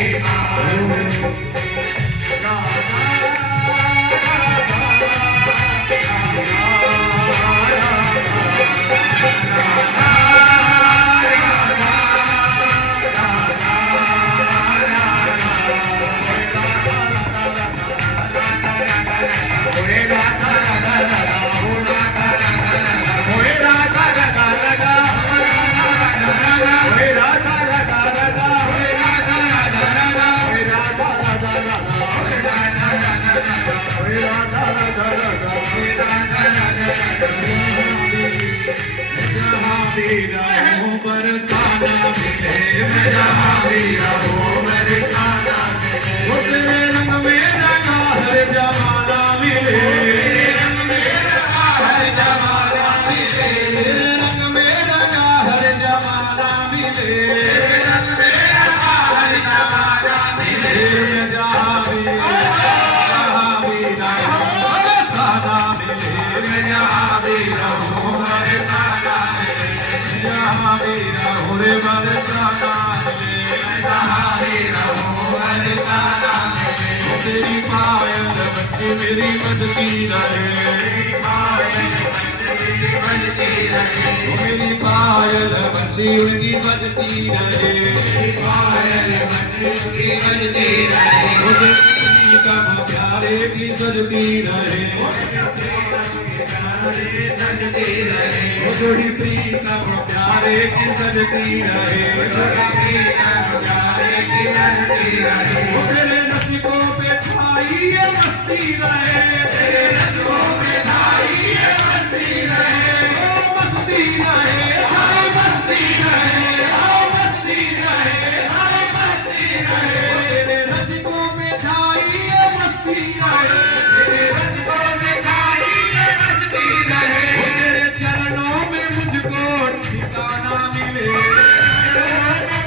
जहाँ भी रहो बरसाना मिले, जहाँ भी रहो बरसाना मिले। वो तेरे रंग में रंगा हर जमाना मिले, तेरे रंग में रंगा हर जमाना मिले। तेरे रंग में रंगा हर जमाना मिले। तेरे रंग में रंगा हर जमाना मिले। जहाँ भी रहो बरसाना मिले, जहाँ भी रहो बरसाना मिले। जहाँ भी रहो रे बरसाना मिले। जहाँ भी रहो बरसाना मिले। तेरी पायल बच्ची मेरी बजती रहे, बजती रहे। मेरी पायल बच्ची मेरी बजती रहे। पायल बजती बजती रहे। मुझे कब प्यारे की सजती रहे, सजती रहे। मुझे कब प्यारे की सजती रहे। प्यारे की सजती रहे। तेरे नसीबों पे छाई ये मस्ती रहे, तेरे रस्मों में छाई ये मस्ती रहे। मस्ती रहे, छाई मस्ती रहे। मस्ती रहे। मस्ती रहे। तेरे नसीबों में छाई ये मस्ती रहे। तेरे रस्मों में छाई ये मस्ती रहे। तेरे चरणों में मुझको ठिकाना मिले,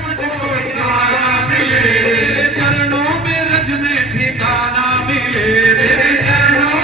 मुझको ठिकाना मिले। तेरे चरणों में रज में ठिकाना मिले। तेरे चरणों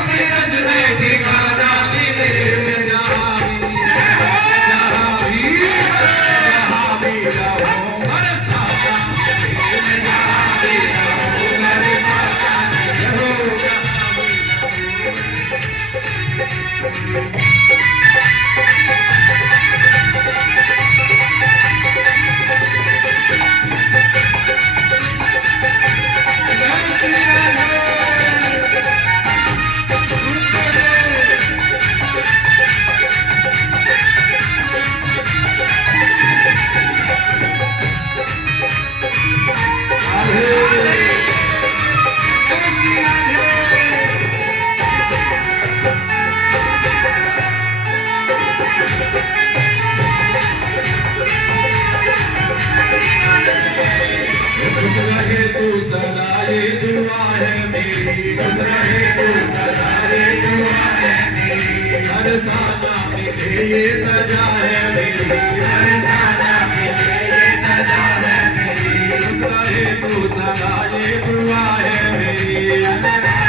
है मेरी, खुश रहे तू सदा रे दुआ है मेरी, हर सादा मिले ये सजा है मेरी, हर सादा मिले ये सजा है मेरी, खुश रहे तू सदा ये दुआ है मेरी, बरसाना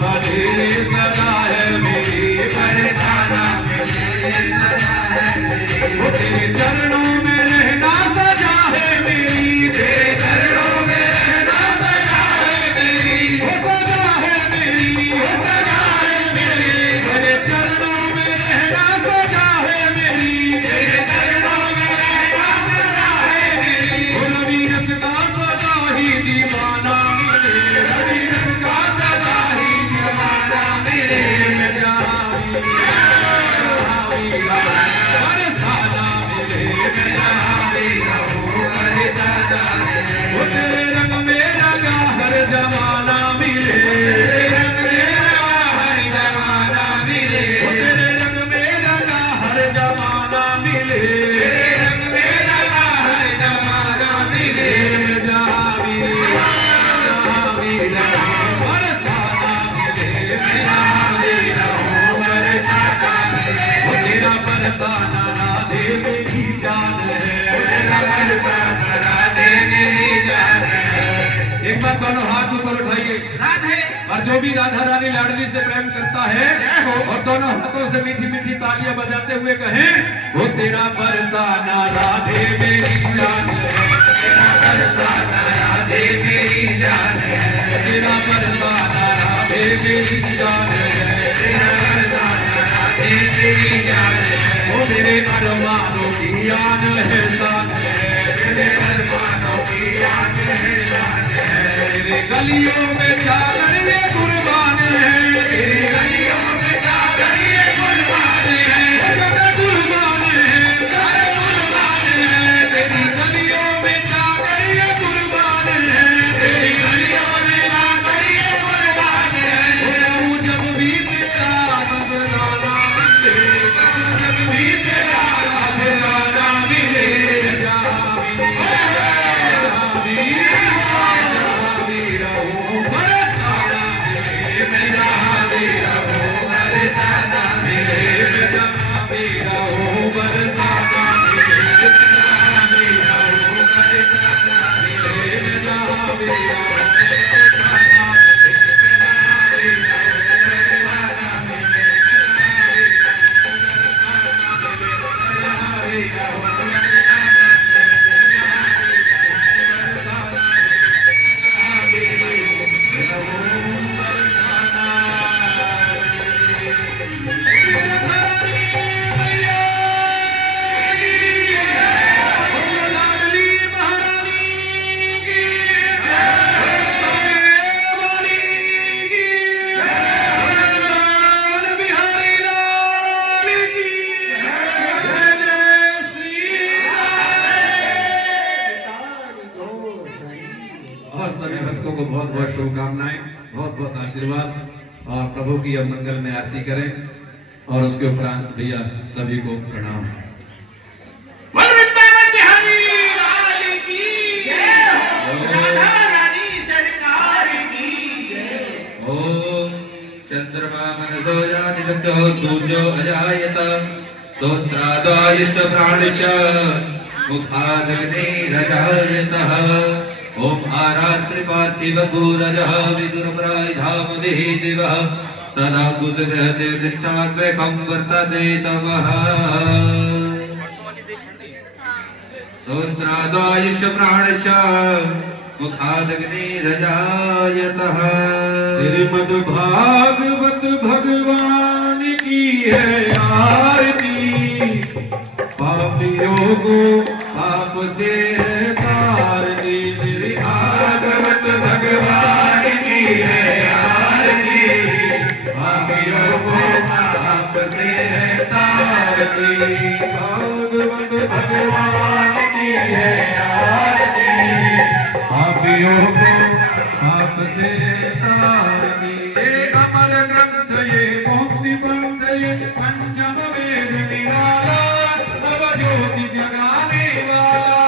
भले सदा है मेरी, बरसाना भले सदा है मेरी, तेरे चरणों में रहना सजा है मेरी, तेरे चरणों में रहना सजा है मेरी, वो सजा है मेरी, वो सजा है मेरी, तेरे चरणों में रहना सजा है मेरी, तेरे चरणों में रहना सजा है मेरी, वो रवीरस का सदा ही दीवाना मिले, रवीरस का सदा ही दीवाना मिले, बरसाना मिले, वो तेरे रंग में रंगा हर जमाना मिले, रंग में रंगा हर जमाना मिले, वो तेरे रंग में रंगा हर जमाना मिले, रंग में रंगा हर जमाना मिले, जहाँ मिले बरसाना मिले, बरसाना मिले, वो तेरा बरसाना राधे मेरी जान है, तेरा बरसाना राधे मेरी जान है। एक बार दोनों हाथ ऊपर उठाइए, राधे। और जो भी राधा रानी लाडली से प्रेम करता है और दोनों हाथों से मीठी मीठी तालियां बजाते हुए कहें, वो तेरा बरसाना राधे मेरी जान है, तेरा बरसाना राधे मेरी जान है, तेरा बरसाना राधे मेरी जान है, तेरा बरसाना राधे मेरी जान है, वो मेरे अरमानों की आन है शान है, मेरे अरमानों की आन है शान है, तेरे गलियों में जाकर ये कुर्बान है, तेरे गलियों में जाकर ये कुर्बान है, जग कुर्बान है, जग कुर्बान है, तेरी गलियों में जाकर ये कुर्बान है, तेरी गलियों में जाकर ये कुर्बान है, जब भी तेरा नजराना मिले, जब भी तेरा नजराना मिले, जहाँ भी रहूं बरसाना मिले, मैं जहाँ भी रहूं बरसाना मिले, मैं जहाँ भी रहूं बरसाना मिले, जहाँ भी रहूं बरसाना मिले, मैं जहाँ भी रहूं बरसाना और सभी भक्तों को बहुत बहुत शुभकामनाएं, बहुत बहुत आशीर्वाद और प्रभु की अब मंगल में आरती करें और उसके उपरांत भैया सभी को प्रणाम। ओम चंद्रमा मनसो जातिदत्तो सूर्यो अजायत सोत्रादायश्च प्राणश्च मुखादग्ने रजायतः ओम आरात्रि पार्थिव भूरजः विदुरप्रायधाम विहिदिवः सदा कुलबृहते दृष्टात्वकं वर्तते तमः सोत्रादायश्च प्राणश्च मुखादग्ने रजायतः। श्रीमद् भागवत भगवान की है आरती, पापियों को पाप से है तारती। श्री भागवत भगवान की है आरती, पापियों को पाप से है तारती। भागवत भगवान की है आरती, पापियों को पाप से तारती। ये अमर ग्रंथ ये मुक्ति पंथ ये पंचम वेद निराला, नव ज्योति जगाने वाला,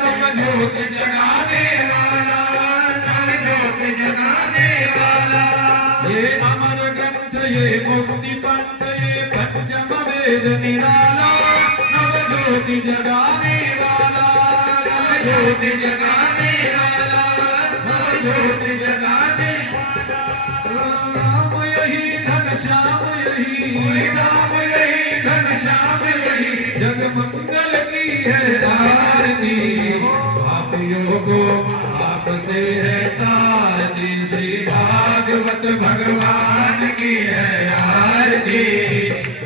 नव ज्योति जगाने ये मुक्ति पंथ ये पंचम वेद निराला नव ज्योति जगाने वाला नव ज्योति जगाने वाला नव ज्योति जगाने वाला राम यही घनश्याम यही राम यही घनश्याम यही जग मंगल की है आरती पापियों को आपसे है तारती श्री भागवत भगवान की है आरती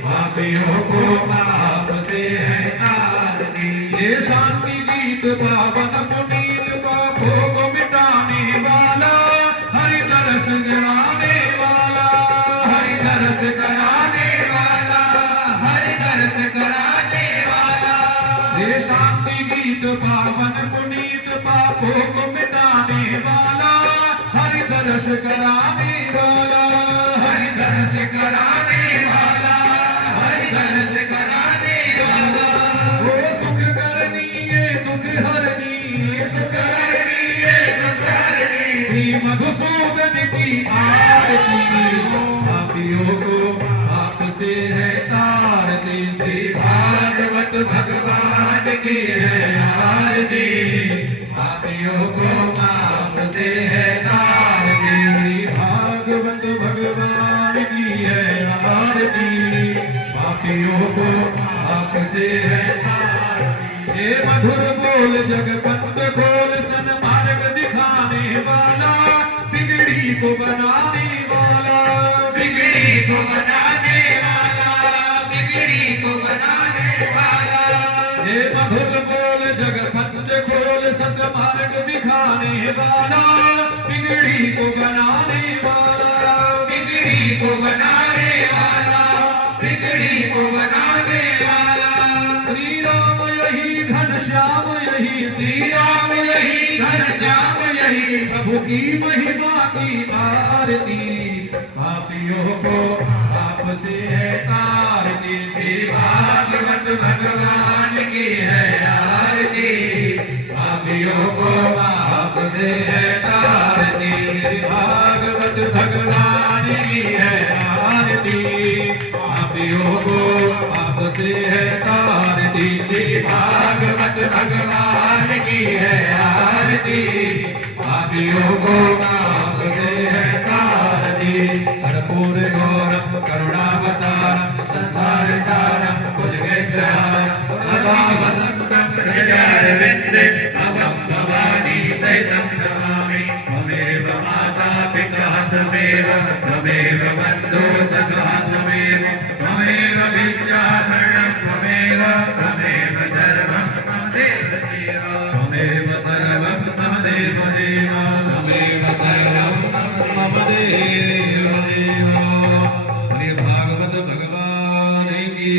पापियों को आपसे है तारती ये शांति गीत पावन पुनीत पापों को मिटाने वाला हरि तरस जगाने वाला हरि तरस कराने वाला हरि तरस कराने वाला ये शांति गीत पावन पुनीत पापों को मिटाने वाला हरि तरस कराने वाला हरि तरस कराने वाला हरि तरस कराने वाला वो सुख करनी ये दुख हरनी सुख करनी ये दुख हरनी श्री मधुसूदन की आरती पापियों को आपसे है तारती श्री भागवत भगवान की है आरती पापियों को आपसे है तारती श्री भागवत भगवान की है आरती पापियों को आपसे है तारती ये मधुर बोल जगबंद बोल सन्मार्ग दिखाने वाला बिगड़ी को बनाने वाला बिगड़ी को बनाने वाला बिगड़ी को बनाने वाला ये मधुर बोल जगबंद बोल सन्मार्ग दिखाने वाला बिगड़ी को बनाने वाला बिगड़ी को बनाने वाला बिगड़ी को बनाने वाला श्री राम यही घनश्याम यही श्री राम यही घनश्याम यही प्रभु की महिमा की आरती पापियों को आपसे है तारती श्री भागवत भगवान की है आरती पापियों को आपसे है तारती श्री भागवत भगवान की है आरती पापियों को आपसे है तारती श्री भागवत भगवान की है आरती पापियों को आपसे है तारती कर्पूर गौरम करुणावतारम संसार सारम भुजगेन्द्रहारम सदा वसन्तं हृदयारविन्दे अहं भवानी सहितं नमामि त्वमेव माता पिता त्वमेव त्वमेव बन्धो सखा त्वमेव त्वमेव विद्याधरणं त्वमेव त्वमेव सर्वं मम देव देव त्वमेव सर्वं मम देव देव त्वमेव सर्वं मम देव देव हरि भागवत भगवान की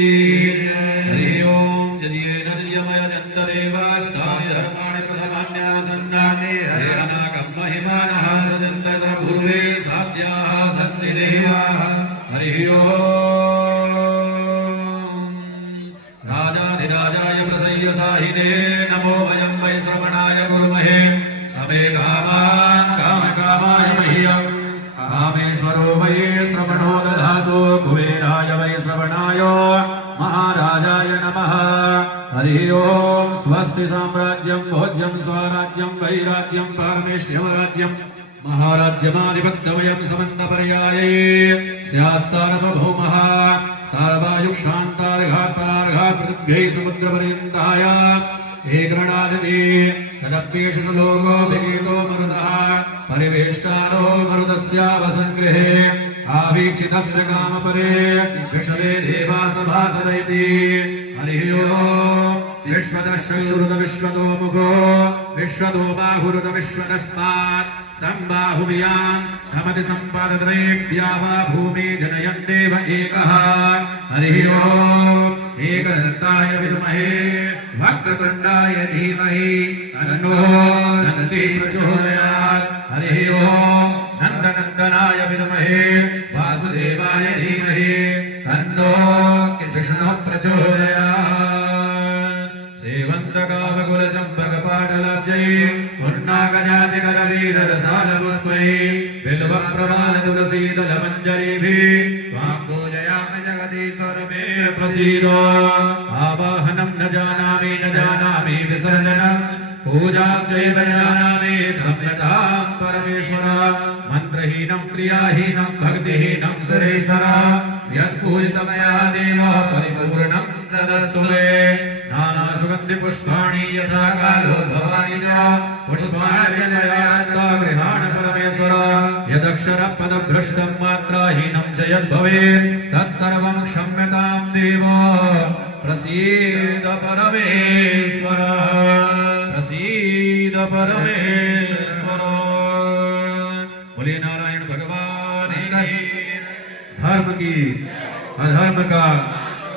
हरि ओम जजिये नरयमय नंददेवास्तानि धर्माणि प्रथमान्यासन्नानि हरे अनागम महिमानः सदन्तत्र भूरे साध्याः सन्ति देवाः हरि ओम राजाधिराजाय प्रसय्य साहिते नमो वयं वै श्रवणाय कुर्महे समे कामान् कामकामाय मह्यम् कामेश्वरो वै श्रवणो दधातु कुबेराय वै श्रवणाय महाराजाय नमः हरि ओम स्वस्ति साम्राज्यं भोज्यं स्वराज्यं वैराज्यं पारमेष्ठ्यमराज्यं महाराज्यमाधिपत्यमयं समन्तपर्याये स्यात् सार्वभौमः सार्वायुक्षान्तार्घात्परार्घात् पृथिव्यै समुद्रपर्यन्ताय एकरणादति तदप्येष लोको विगीतो मरुतः परिवेष्टानो मरुतस्यावसङ्गृहे आवीक्षितस्य कामपरे विषवे देवा सभासरयति हरिः ओम् विश्वतश्रुत विश्वतो मुखो विश्वतो बाहुरुत विश्वतस्मात् सम्बाहुव्यान् नमति सम्पादत्रयेभ्या वा भूमि जनयन्देव एकः हरिः ओम् एकदन्ताय विद्महे वक्रतुण्डाय धीमहि तन्नो नन्दति प्रचोदयात् हरिः ओम् नन्दनन्दनाय विद्महे वासुदेवाय धीमहि तन्नो कृष्णः प्रचोदयात् सेवन्तकामकुलचम्पकपाटलाब्जै पूर्णा नागजाति करवीर रसालपुष्पै बिल्व प्रवाल तुलसी दलमञ्जरीभिः त्वां पूजयामि जगदीश्वर मे प्रसीद आवाहनं न जानामि विसर्जनं पूजां चैव जानामि क्षम्यतां परमेश्वर मन्त्रहीनं क्रियाहीनं भक्तिहीनं सुरेश्वर यत्पूजितमया देव परिपूर्णं तदस्तु मे नानासुगन्धिपुष्पाणि यथा कालो भवानि च पुष्पाणि गृहाण परमेश्वर यदक्षरपदभ्रष्टं मात्राहीनं च यद्भवेत् तत्सर्वं क्षम्यतां देव प्रसीद परमेश्वर प्रसीद परमेश्वर बोले नारायण भगवान की धर्म की अधर्म का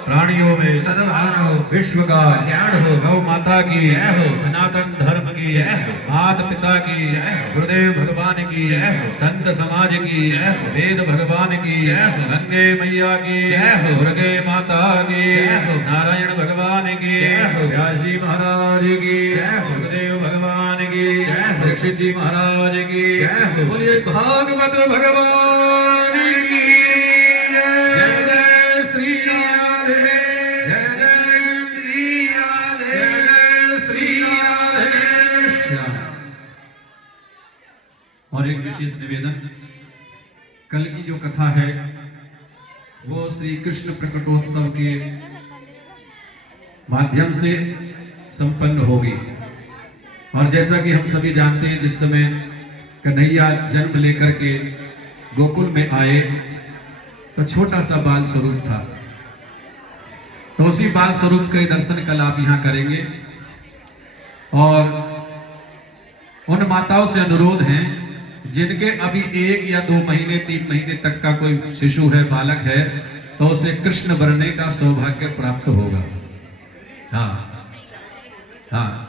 प्राणियों में सद्भाव हो विश्व का ज्ञान हो गौ माता की जय हो सनातन धर्म की जय हो माता पिता की जय हो गुरुदेव भगवान की जय हो संत समाज की जय हो वेद भगवान की जय हो गंगे मैया की जय हो दुर्गे माता की जय हो नारायण भगवान की जय हो व्यास जी महाराज की जय हो गुरुदेव भगवान की जय हो दीक्षित जी महाराज की जय हो बोलिए भागवत भगवान की जय जय श्री राधे जय जय श्री राधे जय श्री राधे श्याम। और एक विशेष निवेदन, कल की जो कथा है वो श्री कृष्ण प्रकटोत्सव के माध्यम से संपन्न होगी। और जैसा कि हम सभी जानते हैं, जिस समय कन्हैया जन्म लेकर के गोकुल में आए तो छोटा सा बाल स्वरूप था। तो उसी बाल स्वरूप के दर्शन कल आप यहां करेंगे। और उन माताओं से अनुरोध है जिनके अभी 1 या 2 महीने 3 महीने तक का कोई शिशु है, बालक है, तो उसे कृष्ण बनने का सौभाग्य प्राप्त होगा। हाँ हाँ,